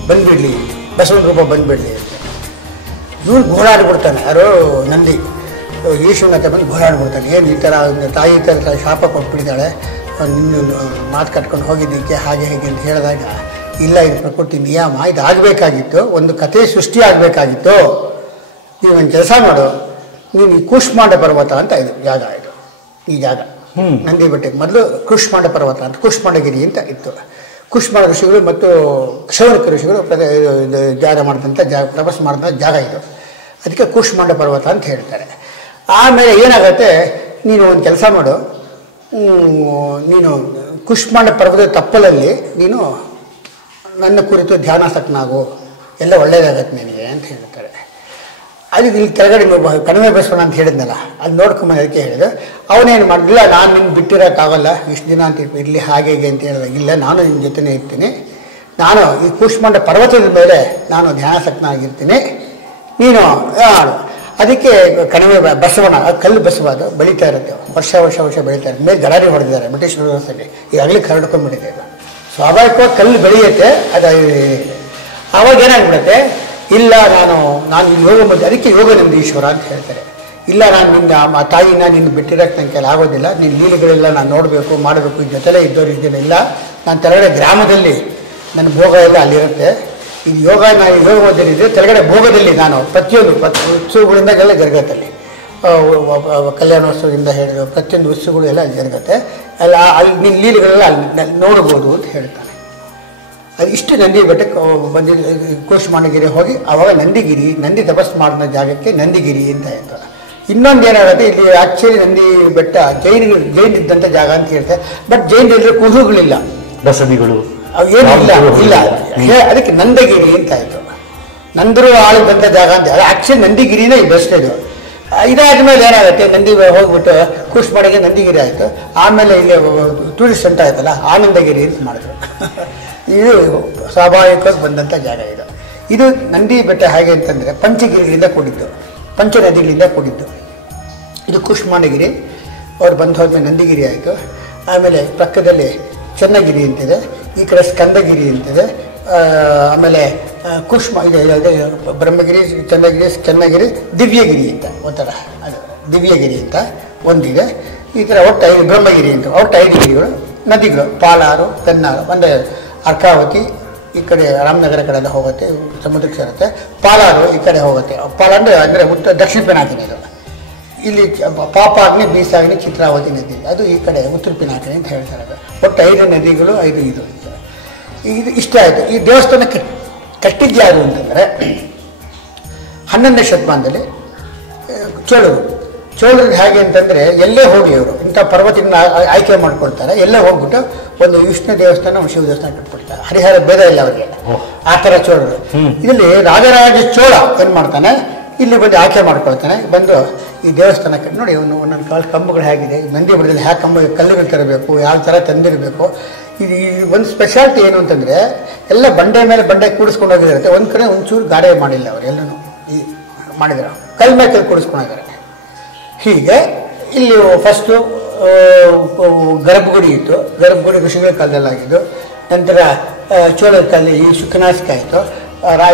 ಬಂದುಬಿಡ್ಲಿ, ಬಸವನ ರೂಪ ಬಂದುಬಿಡ್ಲಿ ಅಂತ ಇವನು ಘೋಡಾಡ್ಬಿಡ್ತಾನೆ. ಯಾರೋ ನಂದಿ ಈಶ್ವರನ ಹತ್ರ ಬಂದು ಘೋಡಾಡ್ಬಿಡ್ತಾನೆ. ಏನು ಈ ಥರ ತಾಯಿ ಈ ಥರ ಶಾಪ ಕೊಟ್ಬಿಟ್ಟಿದ್ದಾಳೆ, ನಿನ್ನ ಮಾತು ಕಟ್ಕೊಂಡು ಹೋಗಿದ್ದಕ್ಕೆ ಹಾಗೆ ಹೇಗೆ ಅಂತ ಹೇಳಿದಾಗ, ಇಲ್ಲ ಇದು ಪ್ರಕೃತಿ ನಿಯಮ, ಇದು ಆಗಬೇಕಾಗಿತ್ತು, ಒಂದು ಕಥೆ ಸೃಷ್ಟಿ ಆಗಬೇಕಾಗಿತ್ತು. ನೀವು ಒಂದು ಕೆಲಸ ಮಾಡು, ನೀನು ಈ ಕೂಷ್ಮಾಂಡ ಪರ್ವತ ಅಂತ ಇದು ಜಾಗ, ಇದು ಈ ಜಾಗ ನಂದಿ ಬೆಟ್ಟಕ್ಕೆ ಮೊದಲು ಕೂಷ್ಮಾಂಡ ಪರ್ವತ ಅಂತ ಕೂಷ್ಮಾಂಡಗಿರಿ ಅಂತ ಇತ್ತು. ಕೂಷ್ಮಾಂಡ ಋಷಿಗಳು ಮತ್ತು ಕ್ಷೌರಿಕ ಋಷಿಗಳು ಜಾಗ ಮಾಡಿದಂಥ ತಪಸ್ಸು ಮಾಡಿದಂಥ ಜಾಗ ಇದು, ಅದಕ್ಕೆ ಕೂಷ್ಮಾಂಡ ಪರ್ವತ ಅಂತ ಹೇಳ್ತಾರೆ. ಆಮೇಲೆ ಏನಾಗುತ್ತೆ, ನೀನು ಒಂದು ಕೆಲಸ ಮಾಡು, ನೀನು ಕೂಷ್ಮಾಂಡ ಪರ್ವತದ ತಪ್ಪಲಲ್ಲಿ ನೀನು ನನ್ನ ಕುರಿತು ಧ್ಯಾನಾಸಕ್ತನಾಗು, ಎಲ್ಲ ಒಳ್ಳೇದಾಗತ್ತೆ ನಿನಗೆ ಅಂತ ಹೇಳ್ತಾರೆ. ಅದಕ್ಕೆ ಇಲ್ಲಿ ಕೆಳಗಡೆ ಕಣಿವೆ ಬಸವಣ ಅಂತ ಹೇಳಿದ್ನಲ್ಲ, ಅದು ನೋಡ್ಕೊಂಬಂದು ಅದಕ್ಕೆ ಹೇಳಿದೆ. ಅವನೇನು ಮಾಡಲಿಲ್ಲ, ನಾನು ನಿನ್ನ ಬಿಟ್ಟಿರೋಕ್ಕಾಗಲ್ಲ, ಇಷ್ಟು ದಿನ ಅಂತ ಇರಲಿ ಹಾಗೆ ಹೀಗೆ ಅಂತ ಹೇಳಿದಾಗ, ಇಲ್ಲ ನಾನು ನಿನ್ನ ಜೊತೆನೇ ಇರ್ತೀನಿ, ನಾನು ಈ ಕೂಷ್ಮಾಂಡ ಪರ್ವತದ ಮೇಲೆ ನಾನು ಧ್ಯಾನಾಸಕ್ತನಾಗಿರ್ತೀನಿ, ನೀನು ಆಡು. ಅದಕ್ಕೆ ಕಣಿವೆ ಬಸವಣ, ಕಲ್ಲು ಬಸವ ಅದು ಬೆಳೀತಾ ಇರುತ್ತೆ, ವರ್ಷ ಬೆಳೀತಾ ಇರುತ್ತೆ. ಮೇಲೆ ಗಡಾರಿ ಹೊಡೆದಿದ್ದಾರೆ ಬ್ರಿಟಿಷ್ ವ್ಯವಸ್ಥೆಯಲ್ಲಿ, ಈಗಾಗಲೇ ಕರಡ್ಕೊಂಡ್ಬಿಟ್ಟಿದೆ. ಇದು ಸ್ವಾಭಾವಿಕವಾಗಿ ಕಲ್ಲು ಬೆಳೆಯುತ್ತೆ. ಅದು ಆವಾಗ ಏನಾಗ್ಬಿಡುತ್ತೆ, ಇಲ್ಲ ನಾನು ಯೋಗ ಮಧ್ಯೆ, ಅದಕ್ಕೆ ಯೋಗ ನಂದಿ ಈಶ್ವರ ಅಂತ ಹೇಳ್ತಾರೆ. ಇಲ್ಲ ನಾನು ನಿನ್ನ ತಾಯಿನ ನಿನ್ನ ಬಿಟ್ಟಿರೋಕ್ಕೆ ನನ್ನ ಕೈಲಿ ಆಗೋದಿಲ್ಲ, ನಿನ್ನ ಲೀಲೆಗಳೆಲ್ಲ ನಾನು ನೋಡಬೇಕು ಮಾಡಬೇಕು, ಈ ಜೊತೆಲೇ ಇದ್ದವ್ರು ಇದನ್ನೆಲ್ಲ ನಾನು ತೆರಗಡೆ ಗ್ರಾಮದಲ್ಲಿ ನನ್ನ ಭೋಗ ಎಲ್ಲ ಅಲ್ಲಿರುತ್ತೆ. ಇದು ಯೋಗ ನಾನು ಯೋಗ ಮಧ್ಯೆ ತೆರಗಡೆ ಭೋಗದಲ್ಲಿ ನಾನು ಪ್ರತಿಯೊಂದು ಉತ್ಸವಗಳಿಂದಾಗೆಲ್ಲ ಜರುಗತ್ತಲ್ಲಿ, ಕಲ್ಯಾಣೋತ್ಸವದಿಂದ ಹೇಳಿದ್ರು ಪ್ರತಿಯೊಂದು ಉತ್ಸವಗಳು ಎಲ್ಲ ಅಲ್ಲಿ ಜರುಗತ್ತೆ. ಅಲ್ಲಿ ನಿನ್ನ ಲೀಲೆಗಳೆಲ್ಲ ಅಲ್ಲಿ ನೋಡ್ಬೋದು ಅಂತ ಹೇಳ್ತಾನೆ. ಅದು ಇಷ್ಟು ನಂದಿ ಬೆಟ್ಟಕ್ಕೆ ಬಂದಿದ್ದು ಕೂಷ್ಮಾಂಡಗಿರಿ ಹೋಗಿ ಆವಾಗ ನಂದಿ ತಪಸ್ಸು ಮಾಡಿದ ಜಾಗಕ್ಕೆ ನಂದಿಗಿರಿ ಅಂತ ಹೇಳ್ತಾರೆ. ಇನ್ನೊಂದು ಏನಾಗುತ್ತೆ, ಇಲ್ಲಿ ಆಕ್ಚುಲಿ ನಂದಿ ಬೆಟ್ಟ ಜೈನ್ ಇದ್ದಂಥ ಜಾಗ ಅಂತ ಹೇಳ್ತಾರೆ. ಬಟ್ ಜೈನರಲ್ಲಿ ಕುದುರೆಗಳಿಲ್ಲ, ಬಸದಿಗಳು ಅವು ಏನಿಲ್ಲ ಇಲ್ಲ, ಅದಕ್ಕೆ ನಂದಗಿರಿ ಅಂತ ಆಯಿತು. ನಂದರು ಆಳಿದಂಥ ಜಾಗ ಅಂತ. ಅದು ಆಕ್ಚುಲಿ ನಂದಿಗಿರಿನೇ ಬೆಸ್ಟ್ ಇದು. ಇದಾದ್ಮೇಲೆ ಏನಾಗುತ್ತೆ, ನಂದಿ ಹೋಗ್ಬಿಟ್ಟು ಕೂಷ್ಮಾಂಡಗೆ ನಂದಿಗಿರಿ ಆಯಿತು. ಆಮೇಲೆ ಇಲ್ಲಿ ಟೂರಿಸ್ಟ್ ಸೆಂಟರ್ ಆಯ್ತಲ್ಲ, ಆನಂದಗಿರಿ ಅಂತ ಮಾಡಿದ್ರು. ಇದು ಸ್ವಾಭಾವಿಕವಾಗಿ ಬಂದಂಥ ಜಾಗ ಇದು. ಇದು ನಂದಿ ಬೆಟ್ಟ ಹೇಗೆ ಅಂತಂದರೆ ಪಂಚಗಿರಿಗಳಿಂದ ಕೂಡಿದ್ದು, ಪಂಚನದಿಗಳಿಂದ ಕೂಡಿದ್ದು. ಇದು ಕೂಷ್ಮಾಂಡಗಿರಿ, ಅವ್ರು ಬಂದು ಹೋದ್ಮೇಲೆ ನಂದಿಗಿರಿ ಆಯಿತು. ಆಮೇಲೆ ಪಕ್ಕದಲ್ಲಿ ಚನ್ನಗಿರಿ ಅಂತಿದೆ, ಈ ಕಡೆ ಸ್ಕಂದಗಿರಿ ಅಂತಿದೆ. ಆಮೇಲೆ ಇದೆ ಬ್ರಹ್ಮಗಿರಿ, ಚನ್ನಗಿರಿ, ದಿವ್ಯಗಿರಿ ಅಂತ ಒಂಥರ, ಅದು ದಿವ್ಯಗಿರಿ ಅಂತ ಒಂದಿದೆ. ಈ ಥರ ಒಟ್ಟು 5 ಬ್ರಹ್ಮಗಿರಿ ಅಂತ, ಒಟ್ಟು 5 ಗಿರಿಗಳು, ನದಿಗಳು ಪಾಲಾರು, ಪೆನ್ನಾರು, ಅಂದರೆ ಅರ್ಕಾವತಿ ಈ ಕಡೆ ರಾಮನಗರ ಕಡೆಯಿಂದ ಹೋಗುತ್ತೆ, ಸಮುದ್ರಕ್ಕೆ ಸೇರುತ್ತೆ. ಪಾಲಾರು ಈ ಕಡೆ ಹೋಗುತ್ತೆ. ಅಂದರೆ ದಕ್ಷಿಣ ಪಿನಾಕಿನಿ ಇದು. ಇಲ್ಲಿ ಪಾಪಾಗ್ನಿ, ಬೀಸಾಗ್ನಿ, ಚಿತ್ರಾವತಿ ನದಿ, ಅದು ಈ ಕಡೆ ಉತ್ತರ ಪಿನಾಕಿನಿ ಅಂತ ಹೇಳ್ತಾರೆ. ಅದು ಒಟ್ಟು 5 ನದಿಗಳು, 5 ಇದು ಇಷ್ಟ ಆಯಿತು. ಈ ದೇವಸ್ಥಾನ ಕಟ್ಟಿದ್ದು ಯಾರು ಅಂತಂದರೆ 11ನೇ ಶತಮಾನದಲ್ಲಿ ಚೋಳರು ಹೇಗೆ ಅಂತಂದರೆ, ಎಲ್ಲೇ ಹೋಗಿ ಅವರು ಇಂಥ ಪರ್ವತದಿಂದ ಆಯ್ಕೆ ಮಾಡ್ಕೊಳ್ತಾರೆ, ಎಲ್ಲೇ ಹೋಗ್ಬಿಟ್ಟು ಒಂದು ವಿಷ್ಣು ದೇವಸ್ಥಾನ, ಶಿವ ದೇವಸ್ಥಾನ ಕಟ್ಬಿಡ್ತಾರೆ. ಹರಿಹರ ಭೇದ ಇಲ್ಲ ಅವರಿಗೆ, ಆ ಥರ ಚೋಳರು. ಇದರಲ್ಲಿ ರಾಜರಾಜ ಚೋಳ ಏನು ಮಾಡ್ತಾನೆ, ಇಲ್ಲಿ ಬಂದು ಆಯ್ಕೆ ಮಾಡ್ಕೊಳ್ತಾನೆ. ಬಂದು ಈ ದೇವಸ್ಥಾನ ಕಟ್ಟಿ ನೋಡಿ, ಒಂದೊಂದು ಕಂಬಗಳು ಹೇಗಿದೆ, ನಂದಿ ಬೆಟ್ಟದಲ್ಲಿ ಹೇಗೆ ಕಲ್ಲುಗಳು ತರಬೇಕು, ಯಾವ ಥರ ತಂದಿರಬೇಕು. ಇದು ಒಂದು ಸ್ಪೆಷಾಲಿಟಿ ಏನು ಅಂತಂದರೆ, ಎಲ್ಲ ಬಂಡೆ ಮೇಲೆ ಬಂಡೆ ಕೂಡಿಸ್ಕೊಂಡು ಹೋಗಿರುತ್ತೆ. ಒಂದು ಕಡೆ ಒಂಚೂರು ಗಾಡೆ ಮಾಡಿಲ್ಲ ಅವರು, ಎಲ್ಲನೂ ಈ ಮಾಡಿದ್ದಾರೆ, ಕಲ್ ಮೇಲೆ ಕಲ್ ಕೂಡಿಸ್ಕೊಂಡಿದ್ದಾರೆ. ಹೀಗೆ ಇಲ್ಲಿ ಫಸ್ಟು ಗರ್ಭಗುಡಿ ಇತ್ತು, ಗರ್ಭಗುಡಿ ಋಷಿಗಳ ಕಾಲದಲ್ಲಾಗಿದ್ದು. ನಂತರ ಚೋಳರ ಕಾಲದಲ್ಲಿ ಈ ಶುಕನಾಸಿಕ ಆಯಿತು.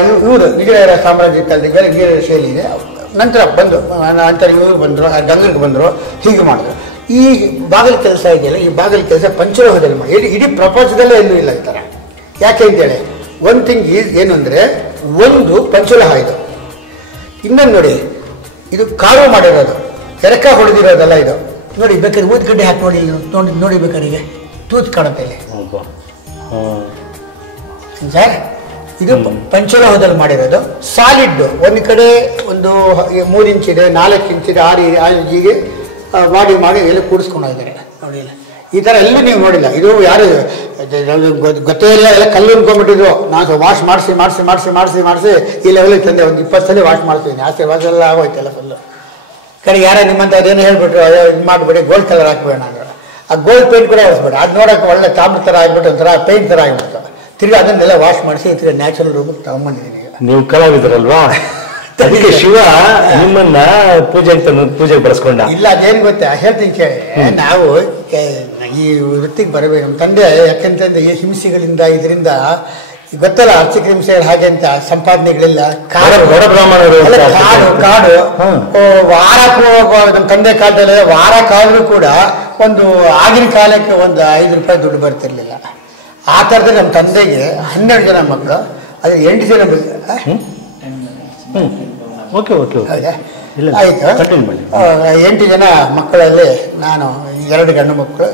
ಇವರು ವಿಜಯನಗರ ಸಾಮ್ರಾಜ್ಯ ಕಾಲದಲ್ಲಿ ವಿಜಯನಗರ ಶೈಲಿ ಇದೆ. ನಂತರ ಇವರು ಬಂದರು, ಗಂಗರಿಗೆ ಬಂದರು, ಹೀಗೆ ಮಾಡಿದ್ರು. ಈ ಬಾಗಿಲು ಕೆಲಸ ಇದೆಯಲ್ಲ, ಈ ಬಾಗಿಲು ಕೆಲಸ ಪಂಚಲೋಹದಲ್ಲಿ ಮಾಡಿ, ಇಡೀ ಪ್ರಪಂಚದಲ್ಲೇ ಎಲ್ಲೂ ಇಲ್ಲ ಈ ಥರ. ಯಾಕೆ ಅಂತೇಳಿ, ಒನ್ ಥಿಂಗ್ ಏನು ಅಂದರೆ, ಒಂದು ಪಂಚಲೋಹ ಇದು. ಇನ್ನೊಂದು ನೋಡಿ, ಇದು ಕಾರು ಮಾಡಿರೋದು, ಕೆರಕ ಹೊಡೆದಿರೋದಲ್ಲ ಇದು. ನೋಡಿ ಬೇಕಾದ್ರೆ ಊದ್ಗಡ್ಡೆ ಹಾಕಿ ನೋಡಿ ಬೇಕಾದ್ರೆ ತೂತ್ ಕಾಣುತ್ತೆ ಇಲ್ಲಿ ಸರ್. ಇದು ಪಂಚಲೋಹದಲ್ಲಿ ಮಾಡಿರೋದು ಸಾಲಿಡ್. ಒಂದು ಕಡೆ ಒಂದು 3 ಇಂಚ್ ಇದೆ, 4 ಇಂಚ್ ಇದೆ, 6 ಹೀಗೆ ಮಾಡಿ ಎಲ್ಲ ಕೂಡಿಸ್ಕೊಂಡು ಹೋಗಿದ್ದಾರೆ ನೋಡಿ. ಈ ಥರ ಎಲ್ಲೂ ನೀವು ನೋಡಿಲ್ಲ. ಇದು ಯಾರು ಗೊತ್ತೇ ಇಲ್ಲ, ಎಲ್ಲ ಕಲ್ಲು ಅನ್ಕೊಂಡ್ಬಿಟ್ಟಿದ್ರು. ನಾನು ವಾಶ್ ಮಾಡಿಸಿ ಈ ಲೆವೆಲಿಗೆ ತಂದೆ. ಒಂದು 20 ಸಲ ವಾಶ್ ಮಾಡ್ತೀನಿ. ವಾಶ್ ಎಲ್ಲ ಆಗೋಯ್ತೆಲ್ಲ ಫುಲ್ಲು. ಕಡೆಗೆ ಯಾರೋ ನಿಮ್ಮಂತ ಅದೇನು ಹೇಳ್ಬಿಟ್ರು, ಇದು ಮಾಡಿಬಿಡಿ ಗೋಲ್ಡ್ ಕಲರ್ ಹಾಕ್ಬೇಡ ಅಂದರು. ಆ ಗೋಲ್ಡ್ ಪೇಂಟ್ ಕೂಡ ಹೊರಿಸ್ಬೇಡ, ಅದು ನೋಡೋಕೆ ಒಳ್ಳೆ ತಾಮ್ರ ಥರ ಆಗ್ಬಿಟ್ಟು ಒಂಥರ ಪೇಂಟ್ ಥರ ಆಗಿಬಿಡ್ತು. ತಿರ್ಗಿ ಅದನ್ನೆಲ್ಲ ವಾಶ್ ಮಾಡಿಸಿ ತಿರ್ಗಿ ನ್ಯಾಚುರಲ್ ರೂಮಿಗೆ ತಗೊಂಬಂದಿದ್ದೀನಿ. ನೀವು ಕಲಾವಿದರಲ್ವಾ, ಅದಕ್ಕೆ ಶಿವ ನಿಮ್ಮನ್ನ ಪೂಜೆಗೆ ಬಳಸ್ಕೊಂಡ. ಇಲ್ಲ ಅದೇನು ಗೊತ್ತಾ ಹೇಳ್ತೀನಿ ಕೇಳಿ. ನಾವು ಈ ವೃತ್ತಿಗೆ ಬರಬೇಕು. ನಮ್ಮ ತಂದೆ ಯಾಕೆಂತಂದ್ರೆ ಈ ಹಿಂಸೆಗಳಿಂದ ಇದರಿಂದ ಗೊತ್ತಲ್ಲ, ಅರ್ಚಕ ಹಿಂಸೆಗಳು ಹಾಗೆ ಅಂತ ಸಂಪಾದನೆಗಳಿಲ್ಲ. ಕಾಡು ವಾರಕ್ಕೂ ನಮ್ಮ ತಂದೆ ಕಾಲದಲ್ಲಿ ವಾರಕ್ಕಾದ್ರೂ ಕೂಡ ಒಂದು ಆಗಿನ ಕಾಲಕ್ಕೆ ಒಂದು 5 ರೂಪಾಯಿ ದುಡ್ಡು ಬರ್ತಿರ್ಲಿಲ್ಲ. ಆ ಥರದಲ್ಲಿ ನಮ್ಮ ತಂದೆಗೆ 12 ಜನ ಮಕ್ಕಳು, ಅದು 8 ಜನ ಆಯಿತು. 8 ಜನ ಮಕ್ಕಳಲ್ಲಿ ನಾನು 2 ಗಂಡು ಮಕ್ಕಳು,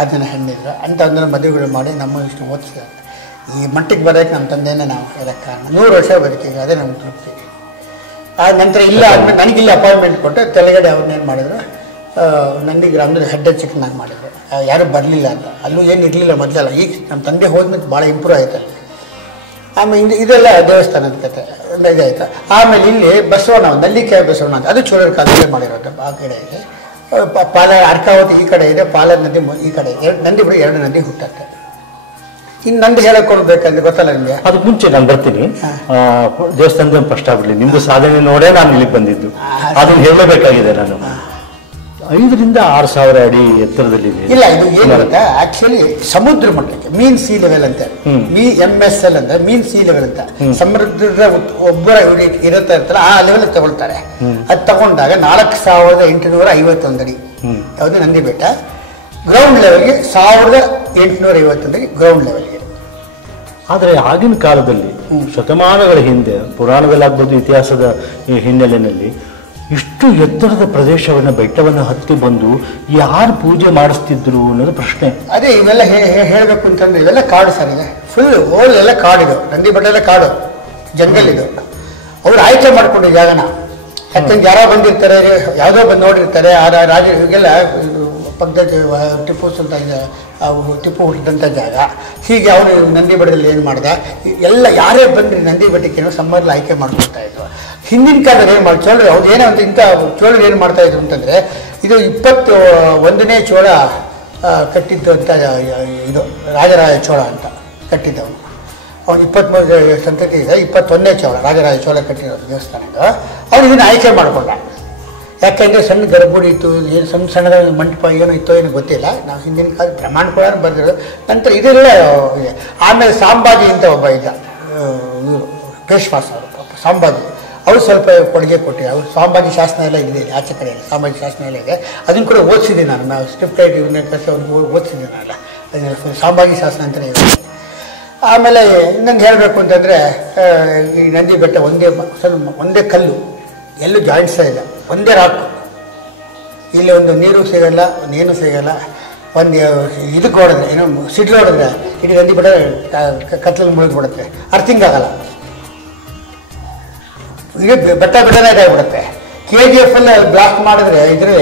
6 ಜನ ಹೆಣ್ಣಿದ್ರು. ಅಂಥದ್ದನ್ನು ಮದುವೆಗಳು ಮಾಡಿ ನಮ್ಮ ಇಷ್ಟು ಓದಿಸಿದ. ಈ ಮಟ್ಟಿಗೆ ಬರೋಕ್ಕೆ ನಮ್ಮ ತಂದೆನೇ ನಾವು ಇದಕ್ಕೆ ಕಾರಣ. 100 ವರ್ಷ ಬದುಕಿದ್ವಿ, ಅದೇ ನಮ್ಗೆ ತೃಪ್ತಿ. ಆ ನಂತರ ಇಲ್ಲ ಆದ್ಮೇಲೆ ನನಗಿಲ್ಲ ಅಪಾಯಿಂಟ್ಮೆಂಟ್ ಕೊಟ್ಟು ತೆಲಗಡೆ ಅವ್ರನ್ನೇನು ಮಾಡಿದ್ರು, ನಂದಿ ಗ್ರಾಮದಲ್ಲಿ ಹೆಡ್ ಚಿಕ್ಕನಾಗಿ ಮಾಡಿದ್ರು. ಯಾರೂ ಬರಲಿಲ್ಲ ಅಂತ. ಅಲ್ಲೂ ಏನು ಇರಲಿಲ್ಲ ಮೊದಲೆಲ್ಲ. ಈಗ ನಮ್ಮ ತಂದೆ ಹೋದ್ಮೇಲೆ ಭಾಳ ಇಂಪ್ರೂವ್ ಆಯ್ತು. ಆಮೇಲೆ ಇದೆಲ್ಲ ದೇವಸ್ಥಾನದ ಕತೆ ಇದಾಯ್ತು. ಆಮೇಲೆ ಇಲ್ಲಿ ಬಸವಣ್ಣ, ನಲ್ಲಿಕಾಯಿ ಬಸವಣ್ಣ ಅಂತ, ಅದು ಚೋಳರ ಕಾಲದಲ್ಲೇ ಮಾಡಿರೋದು. ಆ ಕಡೆ ಇದೆ ಪಾಲ ಅರ್ಕಾವತಿ, ಈ ಕಡೆ ಇದೆ ಪಾಲ ನದಿ, ಈ ಕಡೆ ನಂದಿ ಬಿಡಿ 2 ನದಿ ಹುಟ್ಟತ್ತೆ. ಇನ್ನು ನಂದು ಹೇಳಕ್ ಕೊಡ್ಬೇಕಂದ್ರೆ ಗೊತ್ತಲ್ಲ ನಿಮಗೆ. ಅದಕ್ಕೆ ಮುಂಚೆ ನಾನು ಬರ್ತೀನಿ, ದೇವಸ್ಥಾನದ ಫಸ್ಟ್ ಆಗ್ಬಿಡ್ಲಿ. ನಿಮ್ದು ಸಾಧನೆ ನೋಡೇ ನಾನು ಇಲ್ಲಿಗೆ ಬಂದಿದ್ದು, ಅದನ್ನ ಹೇಳಬೇಕಾಗಿದೆ. ನಾನು 5 ರಿಂದ 6 ಸಾವಿರ ಅಡಿ ಎತ್ತರದಲ್ಲಿದೆ. ಇಲ್ಲ, ಇದು ಏನು ಗೊತ್ತಾ, ಆಕ್ಚುಲಿ ಸಮುದ್ರ ಮಟ್ಟಕ್ಕೆ ಮೀನ್ ಸಿ ಲೆವೆಲ್ ಅಂತ, MSL ಅಂದ್ರೆ ಮೀನ್ ಸಿ ಲೆವೆಲ್ ಅಂತ. ಸಮುದ್ರದ ಒಬ್ಬರ ಇರುತ್ತಲ್ಲ ಆ ಲೆವೆಲ್ ತಗೊಳ್ತಾರೆ. ಅದು ತಗೊಂಡಾಗ 4851 ಅಡಿ ಯಾವುದು ನಂದಿ ಬೆಟ್ಟ. ಗ್ರೌಂಡ್ ಲೆವೆಲ್ಗೆ 1851 ಅಡಿ ಗ್ರೌಂಡ್ ಲೆವೆಲ್ಗೆ. ಆದರೆ ಆಗಿನ ಕಾಲದಲ್ಲಿ ಶತಮಾನಗಳ ಹಿಂದೆ ಪುರಾಣದಲ್ಲಾಗ್ಬೋದು, ಇತಿಹಾಸದ ಹಿನ್ನೆಲೆಯಲ್ಲಿ ಇಷ್ಟು ಎತ್ತರದ ಪ್ರದೇಶವನ್ನು ಬೆಟ್ಟವನ್ನು ಹತ್ತಿ ಬಂದು ಯಾರು ಪೂಜೆ ಮಾಡಿಸ್ತಿದ್ರು ಅನ್ನೋದು ಪ್ರಶ್ನೆ. ಅದೇ ಇವೆಲ್ಲ ಹೇಳಬೇಕು ಅಂತಂದ್ರೆ ಇವೆಲ್ಲ ಕಾಡು ಸರ್. ಇದೆ ಫುಲ್ ಓಲ್ ಎಲ್ಲ ಕಾಡಿದು, ನಂದಿ ಬೆಟ್ಟ ಎಲ್ಲ ಕಾಡು, ಜಂಗಲ್ ಇದು. ಅವ್ರು ಆಯ್ಕೆ ಮಾಡ್ಕೊಂಡು ಜಾಗನ. ಯಾಕಂದ್ರೆ ಯಾರೋ ಬಂದಿರ್ತಾರೆ, ಯಾವುದೋ ಬಂದು ನೋಡಿರ್ತಾರೆ. ಆ ರಾಜ ಇವಾಗೆಲ್ಲ ಪಕ್ಕದ ಟಿಪ್ಪು ಸುಲ್ತಾನ್ ಟಿಪ್ಪು ಹುಟ್ಟಿದಂಥ ಜಾಗ. ಹೀಗೆ ಅವನು ನಂದಿ ಬೆಟ್ಟದಲ್ಲಿ ಏನು ಮಾಡ್ದ, ಎಲ್ಲ ಯಾರೇ ಬಂದ್ರಿ ನಂದಿ ಬೆಟ್ಟಕ್ಕೆ ಸಮ್ಮರ್ಲಿ ಆಯ್ಕೆ ಮಾಡ್ಕೊಳ್ತಾ ಇದ್ರು. ಹಿಂದಿನ ಕಾಲದಲ್ಲಿ ಏನು ಮಾಡಿ ಚೋಳರು ಅವ್ರು ಏನೋ ಅಂತ ಇಂಥ ಚೋಳರು ಏನು ಮಾಡ್ತಾ ಇದ್ರು ಅಂತಂದರೆ, ಇದು 21ನೇ ಚೋಳ ಕಟ್ಟಿದ್ದು ಅಂತ, ಇದು ರಾಜರಾಜ ಚೋಳ ಅಂತ ಕಟ್ಟಿದ್ದವನು. ಅವ್ನು 23 ಸಂತತಿ ಇದೆ. 21ನೇ ಚೋಳ ರಾಜರಾಜ ಚೋಳ ಕಟ್ಟಿರೋದು ದೇವಸ್ಥಾನದ್ದು. ಅವ್ನು ಇದನ್ನು ಆಯ್ಕೆ ಮಾಡಿಕೊಂಡ. ಯಾಕೆಂದರೆ ಸಣ್ಣ ಗರ್ಭಗುಡಿ ಇತ್ತು, ಏನು ಸಣ್ಣದ ಮಂಟಪ ಏನೋ ಇತ್ತೋ ಏನೋ ಗೊತ್ತಿಲ್ಲ. ನಾವು ಹಿಂದಿನ ಕಾಲ ಪ್ರಮಾಣ ಕೂಡ ಬರೆದಿರೋದು. ನಂತರ ಇದೆಲ್ಲ ಇದೆ. ಆಮೇಲೆ ಸಾಂಬಾಜಿ ಅಂತ ಒಬ್ಬ ಇದ್ದ, ಇವರು ಪೇಶ್ವಾಸ್ ಅವರು, ಸಾಂಬಾಜಿ. ಅವ್ರು ಸ್ವಲ್ಪ ಕೊಡುಗೆ ಕೊಟ್ಟಿದ್ದಾರೆ. ಅವ್ರು ಸಾಂಬಾಜಿ ಶಾಸನ ಎಲ್ಲ ಇದೆ ಆಚೆ ಕಡೆಯಲ್ಲಿ, ಸಾಂಬಾಜಿ ಶಾಸನ ಎಲ್ಲ ಇದೆ. ಅದನ್ನು ಕೂಡ ಓದಿಸಿದ್ದೀನಿ ನಾನು. ಸ್ಕ್ರಿಪ್ಟ್ ಆಗಿ ಇವನ್ನ ಕಲಿಸಿ ಅವ್ರಿಗೆ ಓದಿಸಿದ್ದೀನಿ ನಾನು. ಅದೆಲ್ಲ ಸಾಂಬಾಜಿ ಶಾಸನ ಅಂತಲೇ ಇದೆ. ಆಮೇಲೆ ಇನ್ನೊಂದು ಹೇಳಬೇಕು ಅಂತಂದರೆ, ಈ ನಂದಿ ಬೆಟ್ಟ ಒಂದೇ ಕಲ್ಲು, ಎಲ್ಲೂ ಜಾಯಿಂಟ್ಸೇ ಇಲ್ಲ, ಒಂದೇ ರಾಕು. ಇಲ್ಲಿ ಒಂದು ನೀರು ಸಿಗಲ್ಲ, ಏನು ಸಿಗಲ್ಲ. ಒಂದು ಇದಕ್ಕೆ ಹೊಡೆದ್ರೆ, ಏನೋ ಸಿಡ್ಲು ಹೊಡೆದ್ರೆ ಇಡೀ ನಂದಿ ಬೆಟ್ಟ ಕತ್ತಲಲ್ಲಿ ಮುಳುಗಿಬಿಡುತ್ತೆ, ಅರ್ಥಿಂಗ್ ಆಗಲ್ಲ. ಇದು ಬೆಟ್ಟನೇ ಇದಾಗ್ಬಿಡುತ್ತೆ. KGF ಅಲ್ಲಿ ಬ್ಲಾಸ್ಟ್ ಮಾಡಿದ್ರೆ ಇದ್ರೆ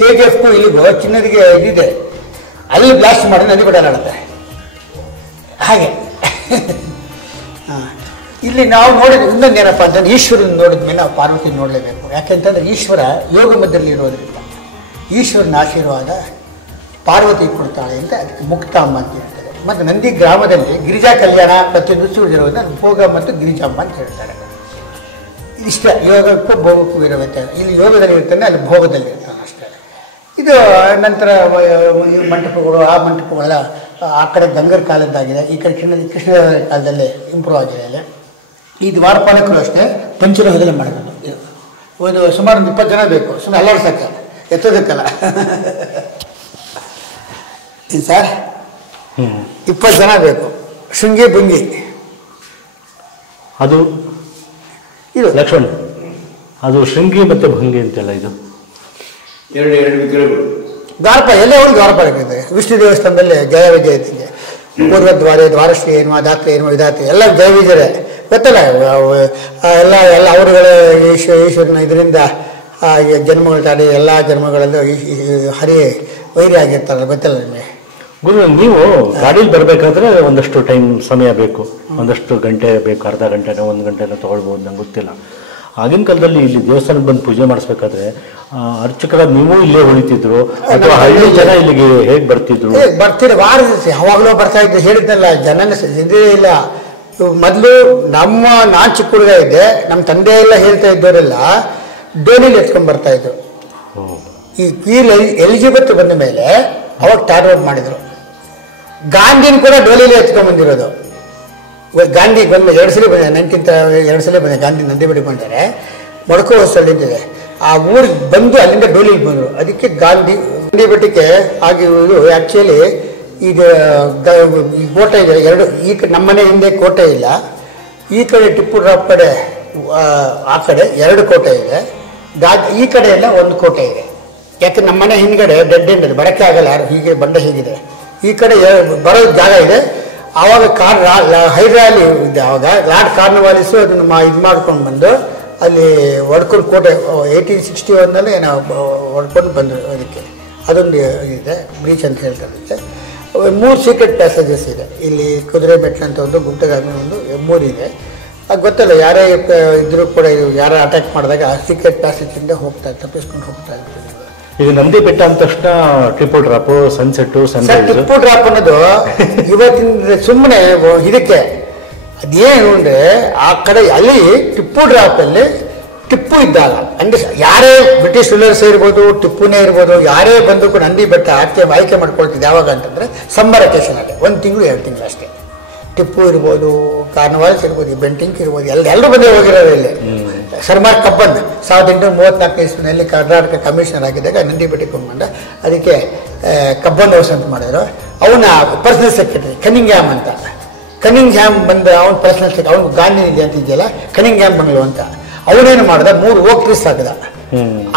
KGFಗೂ ಇಲ್ಲಿಗೂ ಚಿನ್ನದಿಗೆ ಇದಿದೆ, ಅಲ್ಲಿ ಬ್ಲಾಸ್ಟ್ ಮಾಡಿದ್ರೆ ನದಿ ಬೆಟ್ಟ ನಡುತ್ತೆ ಹಾಗೆ. ಇಲ್ಲಿ ನಾವು ನೋಡಿದ ಇನ್ನೊಂದು ಏನಪ್ಪ ಅಂತಂದ್ರೆ, ಈಶ್ವರನ ನೋಡಿದ ಮೇಲೆ ನಾವು ಪಾರ್ವತಿ ನೋಡಲೇಬೇಕು. ಯಾಕೆಂತಂದ್ರೆ ಈಶ್ವರ ಯೋಗ ಮಧ್ಯದಲ್ಲಿ ಇರೋದ್ರಿಂದ ಈಶ್ವರನ ಆಶೀರ್ವಾದ ಪಾರ್ವತಿ ಕೊಡ್ತಾಳೆ ಅಂತ ಅದಕ್ಕೆ ಮುಕ್ತಾಂಬ ಅಂತ ಹೇಳ್ತಾರೆ. ಮತ್ತು ನಂದಿ ಗ್ರಾಮದಲ್ಲಿ ಗಿರಿಜಾ ಕಲ್ಯಾಣ ಪ್ರತಿಯೊಂದು ಇರೋದನ್ನ ಭೋಗ ಮತ್ತು ಗಿರಿಜಾಂಬ ಅಂತ ಹೇಳ್ತಾರೆ. ಇಷ್ಟ ಯೋಗಕ್ಕೂ ಭೋಗಕ್ಕೂ ಇರೋ ವ್ಯತ್ಯಾಸ. ಇಲ್ಲಿ ಯೋಗದಲ್ಲಿ ಇರ್ತಾನೆ, ಅಲ್ಲಿ ಭೋಗದಲ್ಲಿ ಇರ್ತಾನೆ ಅಷ್ಟೇ. ಇದು ನಂತರ ಈ ಮಂಟಪಗಳು, ಆ ಮಂಟಪಗಳೆಲ್ಲ ಆ ಕಡೆ ಗಂಗರ ಕಾಲದ್ದಾಗಿದೆ, ಈ ಕಡೆ ಕೃಷ್ಣ ಕಾಲದಲ್ಲಿ ಇಂಪ್ರೂವ್ ಆಗಿದೆ. ಈ ದ್ವಾರಪಾಲಕರು ಅಷ್ಟೇ ಪಂಚಲೋಹದಲ್ಲಿ ಮಾಡಿರೋದು. ಒಂದು ಸುಮಾರು 20 ಜನ ಬೇಕು, ಸುಮ್ಮನೆ ಅಲ್ಲಾಡ್ಸಕ್ಕೆ, ಎತ್ತೋದಕ್ಕಲ್ಲ. ಸರ್ 20 ಜನ ಬೇಕು. ಶೃಂಗಿ ಭೃಂಗಿ ಅದು ಇದು ಲಕ್ಷ್ಮಣ, ಅದು ಶೃಂಗಿ ಮತ್ತು ಭಂಗಿ ಅಂತೆಲ್ಲ ಇದು ಎರಡು ವಿಗ್ರಹಗಳು. ದ್ವಾರಪಾಲ ಎಲ್ಲ ಹೋಗಿ ದ್ವಾರಪಾಲ ಇದೆ. ವಿಷ್ಣು ದೇವಸ್ಥಾನದಲ್ಲಿ ಜಯ ವಿಜಯತಿಗೆ ಪೂರ್ವದ್ವಾರ ದ್ವಾರಶ್ರೀ ಏನುವ ದಾತ್ರಿ ಏನುವ ವಿಧಾತ್ರಿ ಎಲ್ಲ ಜಯ ವಿಜಯರೇ ಗೊತ್ತಲ್ಲ. ಎಲ್ಲ ಅವರುಗಳ ಈಶ್ವರನ ಇದರಿಂದ ಜನ್ಮಗಳು ತಾಡಿ ಎಲ್ಲ ಜನ್ಮಗಳಲ್ಲೂ ಹರಿ ವೈರಿ ಆಗಿರ್ತಾರಲ್ಲ, ಗೊತ್ತಲ್ಲ ನಿಮಗೆ. ಗುರು, ನೀವು ಗಾಡೀಲಿ ಬರಬೇಕಾದ್ರೆ ಒಂದಷ್ಟು ಟೈಮ್ ಸಮಯ ಬೇಕು, ಒಂದಷ್ಟು ಗಂಟೆ ಬೇಕು, ಅರ್ಧ ಗಂಟೆನೋ 1 ಗಂಟೆನೋ ತೊಗೊಳ್ಬೋದು, ನಂಗೆ ಗೊತ್ತಿಲ್ಲ. ಆಗಿನ ಕಾಲದಲ್ಲಿ ಇಲ್ಲಿ ದೇವಸ್ಥಾನಕ್ಕೆ ಬಂದು ಪೂಜೆ ಮಾಡಿಸ್ಬೇಕಾದ್ರೆ ಅರ್ಚಕರ ನೀವು ಇಲ್ಲೇ ಉಳಿತಿದ್ರು ಅಥವಾ ಹಳ್ಳಿ ಜನ ಇಲ್ಲಿಗೆ ಹೇಗೆ ಬರ್ತಿದ್ರು? ಬರ್ತಿದ್ರು, ವಾರ ಯಾವಾಗಲೂ ಬರ್ತಾ ಇದ್ರು. ಹೇಳಿದ್ನಲ್ಲ, ಜನನ ಇದೇ ಇಲ್ಲ. ಮೊದಲು ನಾನು ಚಿಕ್ಕ ಹುಡುಗ ಇದ್ದೆ, ನಮ್ಮ ತಂದೆ ಎಲ್ಲ ಹೇಳ್ತಾ ಇದ್ದವರೆಲ್ಲ ಡೋಲಿಲಿ ಎತ್ಕೊಂಡು ಬರ್ತಾ ಇದ್ರು. ಈ ಎಲಿಜಿಬೆತ್ ಬಂದ ಮೇಲೆ ಅವಾಗ ಟಾರ್ ರೋಡ್ ಮಾಡಿದ್ರು. ಗಾಂಧಿನ ಕೂಡ ಡೋಲಿಲಿ ಎತ್ಕೊಂಡು ಬಂದಿರೋದು. ಗಾಂಧಿ ಬಂದ 2 ಸಲ ಬಂದ, 2 ಸಲ ಬಂದ ಗಾಂಧಿ ನಂದಿ ಬೆಟ್ಟಕ್ಕೆ ಬಂದರೆ ಮೊಡಕೋ ಹೊಸಳ್ಳಿ ಅಂತಿದೆ. ಆ ಊರಿಗೆ ಬಂದು ಅಲ್ಲಿಂದ ಡೋಲಿಗೆ ಬಂದರು. ಅದಕ್ಕೆ ಗಾಂಧಿ ಬೆಟ್ಟಕ್ಕೆ ಆಗಿರುವುದು ಆ್ಯಕ್ಚುಲಿ ಈಗ ಈ ಕೋಟೆ ಇದೆ ಎರಡು. ಈ ಕಡೆ ನಮ್ಮನೆ ಹಿಂದೆ ಕೋಟೆ ಇಲ್ಲ, ಈ ಕಡೆ ಟಿಪ್ಪು ಡ್ರಾಪ್ ಕಡೆ ಆ ಕಡೆ 2 ಕೋಟೆ ಇದೆ. ಈ ಕಡೆ ಎಲ್ಲ 1 ಕೋಟೆ ಇದೆ. ಯಾಕೆ ನಮ್ಮನೆ ಹಿಂದ್ಗಡೆ ಡೆಡ್ ಎಂಡ್ ಇದೆ, ಬರೋಕ್ಕೆ ಆಗಲ್ಲ, ಯಾರು ಹೀಗೆ ಬಂಡೆ ಹೀಗಿದೆ. ಈ ಕಡೆ ಬರೋ ಜಾಗ ಇದೆ. ಆವಾಗ ಹೈದರಾಲಿ ಇದೆ. ಆವಾಗ ಲಾರ್ಡ್ ಕಾರ್ನ್ವಾಲಿಸು ಅದನ್ನು ಇದು ಮಾಡ್ಕೊಂಡು ಬಂದು ಅಲ್ಲಿ ಹೊಡ್ಕೊಂಡು ಕೋಟೆ 1861ನಲ್ಲಿ ನಾವು ಹೊಡ್ಕೊಂಡು ಬಂದರು. ಅದಕ್ಕೆ ಅದೊಂದು ಇದೆ, ಬ್ರೀಚ್ ಅಂತ ಹೇಳ್ತಾರೆ. ಅದಕ್ಕೆ 3 ಸೀಕ್ರೆಟ್ ಪ್ಯಾಸೇಜಸ್ ಇದೆ. ಇಲ್ಲಿ ಕುದುರೆ ಬೆಟ್ಟ ಅಂತ ಒಂದು, ಗುಪ್ತಗಾಮಿ ಒಂದು, 3 ಇದೆ. ಅದು ಗೊತ್ತಲ್ಲ, ಯಾರೇ ಇದ್ರೂ ಕೂಡ ಯಾರ ಅಟ್ಯಾಕ್ ಮಾಡಿದಾಗ ಸೀಕ್ರೆಟ್ ಪ್ಯಾಸೇಜಿಂದ ತಪ್ಪಿಸ್ಕೊಂಡು ಹೋಗ್ತಾ ಇರ್ತಾರೆ. ಈಗ ನಂದಿ ಬೆಟ್ಟ ಅಂದ ತಕ್ಷಣ Tipu drop, sunset, Sunrise. Tipu drop ಅನ್ನೋದು ಇವತ್ತಿನ ಸುಮ್ಮನೆ ಇದಕ್ಕೆ ಅದೇನು ಅಂದರೆ ಆ ಕಡೆ ಅಲ್ಲಿ ಟಿಪ್ಪು ಡ್ರಾಪಲ್ಲಿ ಟಿಪ್ಪು ಇದ್ದಾಗ ಅಂದರೆ ಯಾರೇ ಬ್ರಿಟಿಷ್ ರೂಲರ್ಸ್ ಇರ್ಬೋದು, ಟಿಪ್ಪುನೇ ಇರ್ಬೋದು, ಯಾರೇ ಬಂದು ಕೂಡ ನಂದಿ ಬೆಟ್ಟ ಆಯ್ಕೆ ಮಾಡ್ಕೊಳ್ತಿದ್ದೆ. ಯಾವಾಗ ಅಂತಂದರೆ ಸಮ್ಮರ್ ವೆಕೇಷನ್ ಅಲ್ಲಿ 1 ತಿಂಗಳು 2 ತಿಂಗಳು ಅಷ್ಟೇ. ಟಿಪ್ಪು ಇರ್ಬೋದು, ಕಾರ್ನ್ವಾಲಿಸ್ ಇರ್ಬೋದು, ಬೆಂಟಿಂಕ್ ಇರ್ಬೋದು, ಎಲ್ಲರೂ ಬಂದೇ ಹೋಗಿರೋರು ಇಲ್ಲಿ. ಸರ್ಮಾರ್ ಕಬ್ಬನ್ 1834 ಇಸ್ವಿನಲ್ಲಿ ಕರ್ನಾಟಕ ಕಮಿಷನರ್ ಆಗಿದ್ದಾಗ ನಂದಿ ಬೆಟ್ಟಕ್ಕೆ ಬಂದ. ಅದಕ್ಕೆ ಕಬ್ಬನ್ ಹೌಸ್ ಅಂತ ಮಾಡಿದ್ರು. ಅವನ ಪರ್ಸನಲ್ ಸೆಕ್ರೆಟರಿ ಕನಿಂಗ್ಹ್ಯಾಮ್ ಅಂತ. ಕನಿಂಗ್ಹ್ಯಾಮ್ ಬಂದ ಅವನ ಪರ್ಸನಲ್ ಸೆಕ್ರೆಟರಿ, ಅವನು ಗಾಂಧಿ ನಿಧಿ ಅಂತ ಇದೆಯಲ್ಲ, ಕನಿಂಗ್ಹ್ಯಾಮ್ ಬಂಗ್ಲು ಅಂತ. ಅವನೇನು ಮಾಡ್ದ, 3 ಓಕ್ ಟ್ರೀಸ್ ಹಾಕಿದ.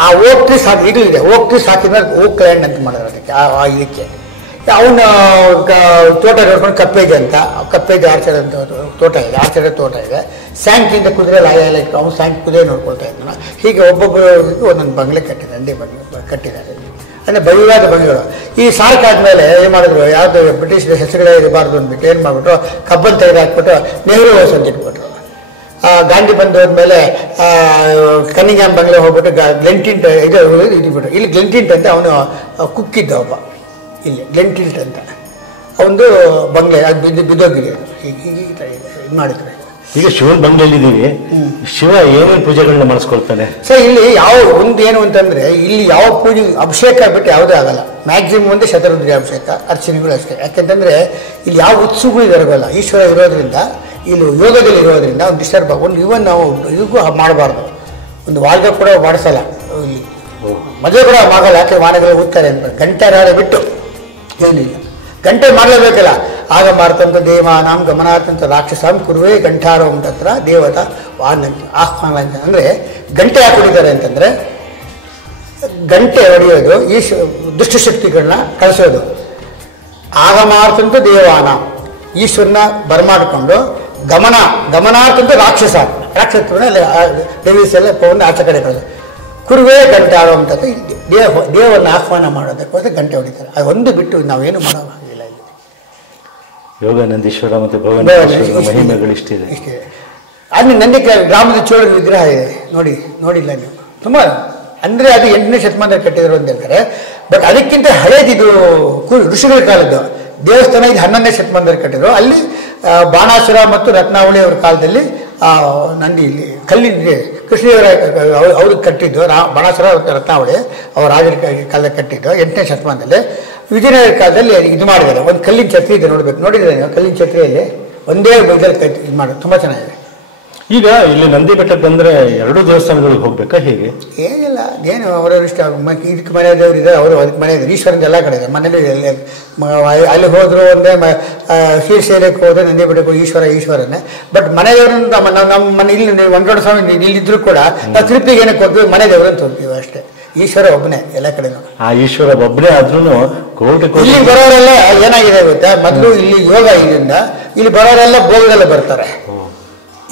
ಆ ಓಕ್ ಟ್ರೀಸ್ ಹಾಕಿ ಈಗಲೂ ಇದೆ. ಓಕ್ ಟ್ರೀಸ್ ಹಾಕಿದ್ರೆ ಓಕ್ ಲ್ಯಾಂಡ್ ಅಂತ ಮಾಡಿದ್ರು ಅದಕ್ಕೆ. ಇದಕ್ಕೆ ಅವನ ತೋಟ ನೋಡ್ಕೊಂಡು ಕಪ್ಪೇಜ್ ಅಂತ, ಕಪ್ಪೇಜ್ ಆರ್ಚರ್ ಅಂತ ತೋಟ ಇದೆ, ಆರ್ಚರ್ ತೋಟ ಇದೆ. ಸ್ಯಾಂಕಿಂದ ಕುದುರೆ ಲಾಯಲ್ಲ ಇಟ್ಟು ಅವನು ಸ್ಯಾಂಕ್ ಕುದುರೆ ನೋಡ್ಕೊಳ್ತಾ ಇದ್ದಾನೆ. ಹೀಗೆ ಒಬ್ಬೊಬ್ಬರು ಒಂದೊಂದು ಬಂಗ್ಲೆ ಕಟ್ಟಿದ್ದಾರೆ, ನಂದಿ ಬಂಗ್ಲೆ ಕಟ್ಟಿದ್ದಾರೆ. ಅಂದರೆ ಬಯಲಾದ ಬಂಗ್ಲೆಗಳು. ಈ ಸಾರ್ಕ್ ಆದಮೇಲೆ ಏನು ಮಾಡಿದ್ರು, ಯಾವುದು ಬ್ರಿಟಿಷ್ ಹೆಸರುಗಳೇ ಇರಬಾರ್ದು ಅಂದ್ಬಿಟ್ಟು ಏನು ಮಾಡಿಬಿಟ್ರು, ಕಬ್ಬನ್ ತೆಗೆದು ಹಾಕ್ಬಿಟ್ಟು ನೆಹರು ಹೌಸ್ ಅಂತ ಇಟ್ಬಿಟ್ರು. ಗಾಂಧಿ ಬಂದು ಹೋದ್ಮೇಲೆ ಕನಿಂಗ್ಹ್ಯಾಮ್ ಬಂಗ್ಲೆ ಹೋಗ್ಬಿಟ್ಟು ಗ್ಲೆಂಟಿಂಟ್ ಇದು ಬಿಟ್ರು. ಇಲ್ಲಿ ಗ್ಲೆಂಟಿಂಟ್ ಅಂತ ಅವನು ಕುಕ್ಕಿದ್ದ ಒಬ್ಬ, ಇಲ್ಲಿ ಗ್ಲೆಂಟಿಲ್ಟ್ ಅಂತ ಒಂದು ಬಂಗ್ಲೆ, ಅದು ಬಿದ್ದೋಗಿದೆ. ಹೀಗೆ ಇದು ಮಾಡಿದ್ರು. ಈಗ ಶಿವನ ಬಂಗ್ಲೆಯಲ್ಲಿ ಇದ್ದೀವಿ, ಶಿವ ಏನೇನು ಪೂಜೆಗಳನ್ನ ಮಾಡಿಸ್ಕೊಳ್ತಾನೆ ಸರ್? ಇಲ್ಲಿ ಯಾವ ಒಂದು ಏನು ಅಂತಂದರೆ, ಇಲ್ಲಿ ಯಾವ ಪೂಜೆ ಅಭಿಷೇಕ ಬಿಟ್ಟು ಯಾವುದೇ ಆಗಲ್ಲ. ಮ್ಯಾಕ್ಸಿಮಮ್ ಒಂದು ಶತರುದ್ರಿ ಅಭಿಷೇಕ, ಅರ್ಚನೆಗಳು ಅಷ್ಟೇ. ಯಾಕೆಂತಂದರೆ ಇಲ್ಲಿ ಯಾವ ಉತ್ಸವಗಳು ಇರೋಲ್ಲ. ಈಶ್ವರ ಇರೋದ್ರಿಂದ, ಇಲ್ಲಿ ಯೋಗದಲ್ಲಿ ಇರೋದ್ರಿಂದ ಒಂದು ಡಿಸ್ಟರ್ಬ್ ಒಂದು ಇವನ್ ನಾವು ಇದಕ್ಕೂ ಮಾಡಬಾರ್ದು. ಒಂದು ವಾಲ್ಗ ಕೂಡ ಮಾಡಿಸಲ್ಲ, ಇಲ್ಲಿ ಮದುವೆ ಕೂಡ ಮಾಡಲ್ಲ. ಯಾಕೆ ವಾರಗಳು ಓದ್ತಾರೆ ಅಂತ ಗಂಟೆ ರಾಳೆ ಬಿಟ್ಟು ಏನಿಲ್ಲ, ಗಂಟೆ ಮಾಡಲೇಬೇಕಲ್ಲ. ಆಗ ಮಾರ್ತಂತ ದೇವಾನಾಂ ಗಮನಾರ್ಥಂತ ರಾಕ್ಷಸಾಂ ಕುರುವೇ ಗಂಟಾರೋಂ ತತ್ರ ದೇವತಾ ವಾನಂತ ಆಹ್ವಾನ ಅಂತ. ಅಂದರೆ ಗಂಟೆ ಯಾಕೆ ಹೊಡಿತಾರೆ ಅಂತಂದರೆ, ಗಂಟೆ ಹೊಡೆಯೋದು ಈ ದುಷ್ಟಶಕ್ತಿಗಳನ್ನ ಕಳಿಸೋದು. ಆಗಮಾರ್ಥಂತ ದೇವಾನ, ಈಶ್ವರನ ಬರಮಾಡಿಕೊಂಡು ಗಮನಾರ್ಥಂತ ರಾಕ್ಷಸ ದೇವೀಸ್ ಎಲ್ಲ ಪವನ್ನ ಆಚೆ ಕಡೆ ಕಳೆದು ಕುರುವೇ ಗಂಟೆ ಆಡುವಂಥದ್ದು ದೇವರನ್ನ ಆಹ್ವಾನ ಮಾಡೋದಕ್ಕೋಸ್ಕರ ಗಂಟೆ ಹೊಡಿತಾರೆ. ಅದು ಒಂದು ಬಿಟ್ಟು ನಾವೇನು ಮಾಡೋ ಹಾಗಿಲ್ಲ. ಇಲ್ಲಿ ಯೋಗಾನಂದೀಶ್ವರ ಮತ್ತು ಭೋಗನಂದೀಶ್ವರ ಮಹಿಮೆಗಳು ಇಷ್ಟಿದೆ. ಅಲ್ಲಿ ನಂದಿ ಗ್ರಾಮದ ಚೋಳ ವಿಗ್ರಹ ಇದೆ, ನೋಡಿಲ್ಲ ನೀವು? ತುಂಬ ಅಂದರೆ ಅದು 8ನೇ ಶತಮಾನದಲ್ಲಿ ಕಟ್ಟಿದ್ರು ಅಂತ ಹೇಳ್ತಾರೆ. ಬಟ್ ಅದಕ್ಕಿಂತ ಹಳೇದಿದು ಋಷಿಗಳ ಕಾಲದ್ದು ದೇವಸ್ಥಾನ. ಇದು 11ನೇ ಶತಮಾನದಲ್ಲಿ ಕಟ್ಟಿದ್ರು. ಅಲ್ಲಿ ಬಾಣಾಸುರ ಮತ್ತು ರತ್ನಾವಳಿ ಅವರ ಕಾಲದಲ್ಲಿ ನಂದಿ ಇಲ್ಲಿ ಕಲ್ಲಿನ ಕೃಷ್ಣದೇವರ ಅವ್ರಿಗೆ ಕಟ್ಟಿದ್ದು. ಬಾಣಾಸುರ ಮತ್ತು ರತ್ನಾವಳಿ ಅವರ ರಾಜರ ಕಾಲದಲ್ಲಿ ಕಟ್ಟಿದ್ದು 8ನೇ ಶತಮಾನದಲ್ಲಿ. ವಿಜಯನಗರ ಕಾಲದಲ್ಲಿ ಇದು ಮಾಡಿದ್ದಾರೆ. ಒಂದು ಕಲ್ಲಿನ ಛತ್ರಿ ಇದೆ, ನೋಡಿದ್ರೆ ನೀವು ಕಲ್ಲಿನ ಛತ್ರಿಯಲ್ಲಿ ಒಂದೇ ಬೈದಲ್ಲಿ ಇದು ಮಾಡೋದು ತುಂಬ ಚೆನ್ನಾಗಿದೆ. ಈಗ ಇಲ್ಲಿ ನಂದಿ ಬೆಟ್ಟಕ್ಕೆ ಬಂದರೆ 2 ದೇವಸ್ಥಾನಗಳಿಗೆ ಹೋಗ್ಬೇಕಾ ಹೇಗೆ? ಏನಿಲ್ಲ, ಏನು ಅವರವ್ರ ಇಷ್ಟ. ಇದಕ್ಕೆ ಮನೆ ದೇವ್ರು ಇದೆ, ಅವರು ಅದಕ್ಕೆ ಮನೆ ಇದೆ. ಈಶ್ವರನ ಎಲ್ಲ ಕಡೆ ಇದೆ. ಮನೇಲಿ ಅಲ್ಲಿ ಹೋದ್ರು ಒಂದೇ, ಶ್ರೀಶೈಲಕ್ಕೆ ಹೋದ್ರೆ ನಂದಿ ಬೆಟ್ಟಕ್ಕೆ ಈಶ್ವರನೇ. ಬಟ್ ಮನೆ ದೇವ್ರನ್ನ ನಮ್ಮ ಮನೆ ಇಲ್ಲಿ ವೆಂಕಟೇಶ್ವರ ಸ್ವಾಮಿ ಇಲ್ಲಿದ್ರು ಕೂಡ ನಾವು ತಿರುಪತಿಗೆ ಏನಕ್ಕೆ ಹೋಗ್ತೀವಿ, ಮನೆ ದೇವ್ರನ್ನ ಹೋಗ್ತೀವಿ ಅಷ್ಟೇ. ಈಶ್ವರ ಒಬ್ಬನೇ ಎಲ್ಲ ಕಡೆನೂ. ಆ ಈಶ್ವರ ಒಬ್ಬನೇ ಆದ್ರೂ ಕೋಟಿ ಇಲ್ಲಿ ಬರೋರೆಲ್ಲ ಏನಾಗಿದೆ ಗೊತ್ತಾ, ಮೊದಲು ಇಲ್ಲಿ ಯೋಗ ಇದರಿಂದ ಇಲ್ಲಿ ಬರೋರೆಲ್ಲ ಭೋಗದಲ್ಲ ಬರ್ತಾರೆ.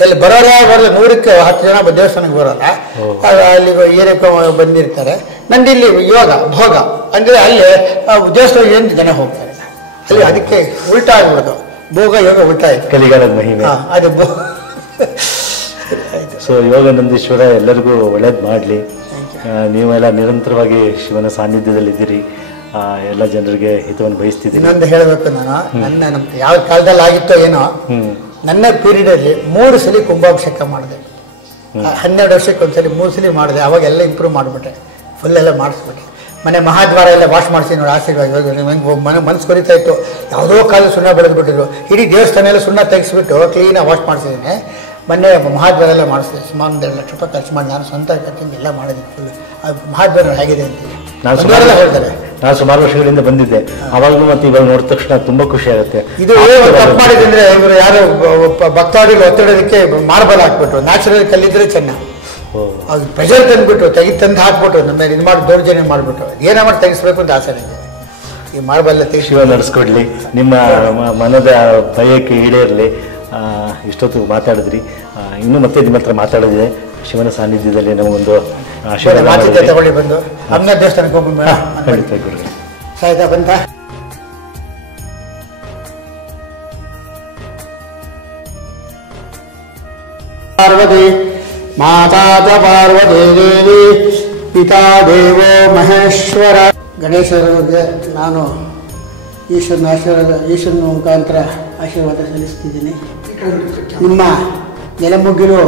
ಇಲ್ಲಿ ಬರೋರು ಬರೋದು 100ಕ್ಕೆ 10 ಜನ ದೇವಸ್ಥಾನಕ್ಕೆ ಬರೋಲ್ಲ, ಅಲ್ಲಿ ಏನಕ್ಕೆ ಬಂದಿರ್ತಾರೆ. ನಂದು ಇಲ್ಲಿ ಯೋಗ ಭೋಗ ಅಂದರೆ ಅಲ್ಲಿ ದೇವಸ್ಥಾನ ಏನು ಜನ ಹೋಗ್ತಾರೆ ಅಲ್ಲಿ, ಅದಕ್ಕೆ ಉಲ್ಟಾ ಆಗ್ಬಿಡೋದು, ಭೋಗ ಯೋಗ ಉಲ್ಟಾ ಆಯ್ತು. ಕಲಿಗಾಲದ ಮಹಿಮೆ ಅದು ಸೊ ಯೋಗಾನಂದೀಶ್ವರ ಎಲ್ಲರಿಗೂ ಒಳ್ಳೇದು ಮಾಡಲಿ. ನೀವೆಲ್ಲ ನಿರಂತರವಾಗಿ ಶಿವನ ಸಾನ್ನಿಧ್ಯದಲ್ಲಿದ್ದೀರಿ, ಎಲ್ಲ ಜನರಿಗೆ ಹಿತವನ್ನು ಬಯಸ್ತಿದ್ದೀನಿ. ಇನ್ನೊಂದು ಹೇಳಬೇಕು, ನಾನು ನಮ್ಮ ಯಾವ ಕಾಲದಲ್ಲಿ ಆಗಿತ್ತೋ ಏನೋ, ನನ್ನ ಪೀರಿಯಡಲ್ಲಿ 3 ಸಲ ಕುಂಭಾಭಿಷೇಕ ಮಾಡಿದೆ. 12 ವರ್ಷಕ್ಕೆ ಒಂದ್ಸಲಿ 3 ಸಲ ಮಾಡಿದೆ. ಅವಾಗೆಲ್ಲ ಇಂಪ್ರೂವ್ ಮಾಡಿಬಿಟ್ಟೆ, ಫುಲ್ ಎಲ್ಲ ಮಾಡಿಸ್ಬಿಟ್ಟೆ. ಮನೆ ಮಹಾದ್ವಾರ ಎಲ್ಲ ವಾಶ್ ಮಾಡಿಸಿ ನೋಡಿ, ಆಶೀರ್ವಾದ. ಇವಾಗ ನಂಗೆ ಮನಸ್ಸು ಕೊರಿತಾ ಇತ್ತು, ಯಾವುದೋ ಕಾಲದಲ್ಲಿ ಸುಣ್ಣ ಬೆಳೆದ್ಬಿಟ್ಟಿದ್ರು. ಇಡೀ ದೇವಸ್ಥಾನ ಎಲ್ಲ ಸುಣ್ಣ ತೆಗೆಸ್ಬಿಟ್ಟು ಕ್ಲೀನಾಗಿ ವಾಶ್ ಮಾಡಿಸಿದ್ದೀನಿ. ಮೊನ್ನೆ ಮಹಾದ್ವಾರ ಎಲ್ಲ ಮಾಡಿಸಿದೆ, ಸುಮಾರು 1.5 ಲಕ್ಷ ರೂಪಾಯಿ ಖರ್ಚು ಮಾಡಿ ನಾನು ಸ್ವಂತ ಖರ್ಚಿಂದ ಎಲ್ಲ ಮಾಡಿದ್ದೀನಿ. ಫುಲ್ ಮಹಾದ್ವಾರ ಹೇಗಿದೆ ಅಂತ ಹೇಳ್ತಾರೆ. ನಾನು ಸುಮಾರು ವರ್ಷಗಳಿಂದ ಬಂದಿದ್ದೆ, ಅವಾಗೂ ಮತ್ತೆ ಇವಾಗ ನೋಡಿದ ತಕ್ಷಣ ತುಂಬಾ ಖುಷಿ ಆಗುತ್ತೆ. ಇದು ತಪ್ಪು ಮಾಡಿದ್ರೆ ಇವರು ಯಾರು ಭಕ್ತಾದಿಗಳು ಒತ್ತಡೋದಕ್ಕೆ ಮಾರ್ಬಲ್ ಹಾಕ್ಬಿಟ್ರು, ನ್ಯಾಚುರಲ್ ಕಲ್ಲಿದ್ರೆ ಚೆನ್ನ, ಅದು ಪ್ರೆಷರ್ ತಂದುಬಿಟ್ರು, ತಂದು ಹಾಕ್ಬಿಟ್ರು, ನಮ್ಮ ಇದು ಮಾಡಿ ದೌರ್ಜನ್ಯ ಮಾಡಿಬಿಟ್ರು. ಏನೋ ಮಾಡಿ ತೆಗಿಸ್ಬೇಕು ಅಂತ ಆಸೆ ನನಗೆ. ಈ ಮಾರ್ಬಲ್ ಶಿವ ನಡೆಸ್ಕೊಡ್ಲಿ, ನಿಮ್ಮ ಮನದ ಭಯಕ್ಕೆ ಈಡೇರಲಿ. ಇಷ್ಟೊತ್ತು ಮಾತಾಡಿದ್ರಿ, ಇನ್ನೂ ಮತ್ತೆ ನಿಮ್ಮ ಹತ್ರ ಮಾತಾಡಿದ್ರೆ ಶಿವನ ಸಾನ್ನಿಧ್ಯದಲ್ಲಿ ನಮಗೊಂದು ಮಾತಿದ್ದೆ ತಗೊಳ್ಳಿ ಬಂದು ಅಮ್ಮನ ದೇವಸ್ಥಾನಕ್ಕೆ ಹೋಗಿ ಸಾಯ್ತಾ ಬಂತ. ಪಾರ್ವತಿ ಮಾತಾ ಚ ಪಾರ್ವತಿ ದೇವಿ ಪಿತಾ ದೇವೋ ಮಹೇಶ್ವರ. ಗಣೇಶರಿಗೆ ನಾನು ಈಶ್ವರನ ಮುಖಾಂತರ ಆಶೀರ್ವಾದ ಸಲ್ಲಿಸ್ತಿದ್ದೀನಿ. ನಿಮ್ಮ ನೆಲಮುಗ್ಗಿಲು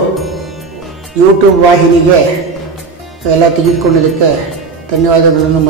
ಯೂಟ್ಯೂಬ್ ವಾಹಿನಿಗೆ ಎಲ್ಲ ತೆಗೆದುಕೊಳ್ಳೋದಕ್ಕೆ ಧನ್ಯವಾದಗಳನ್ನು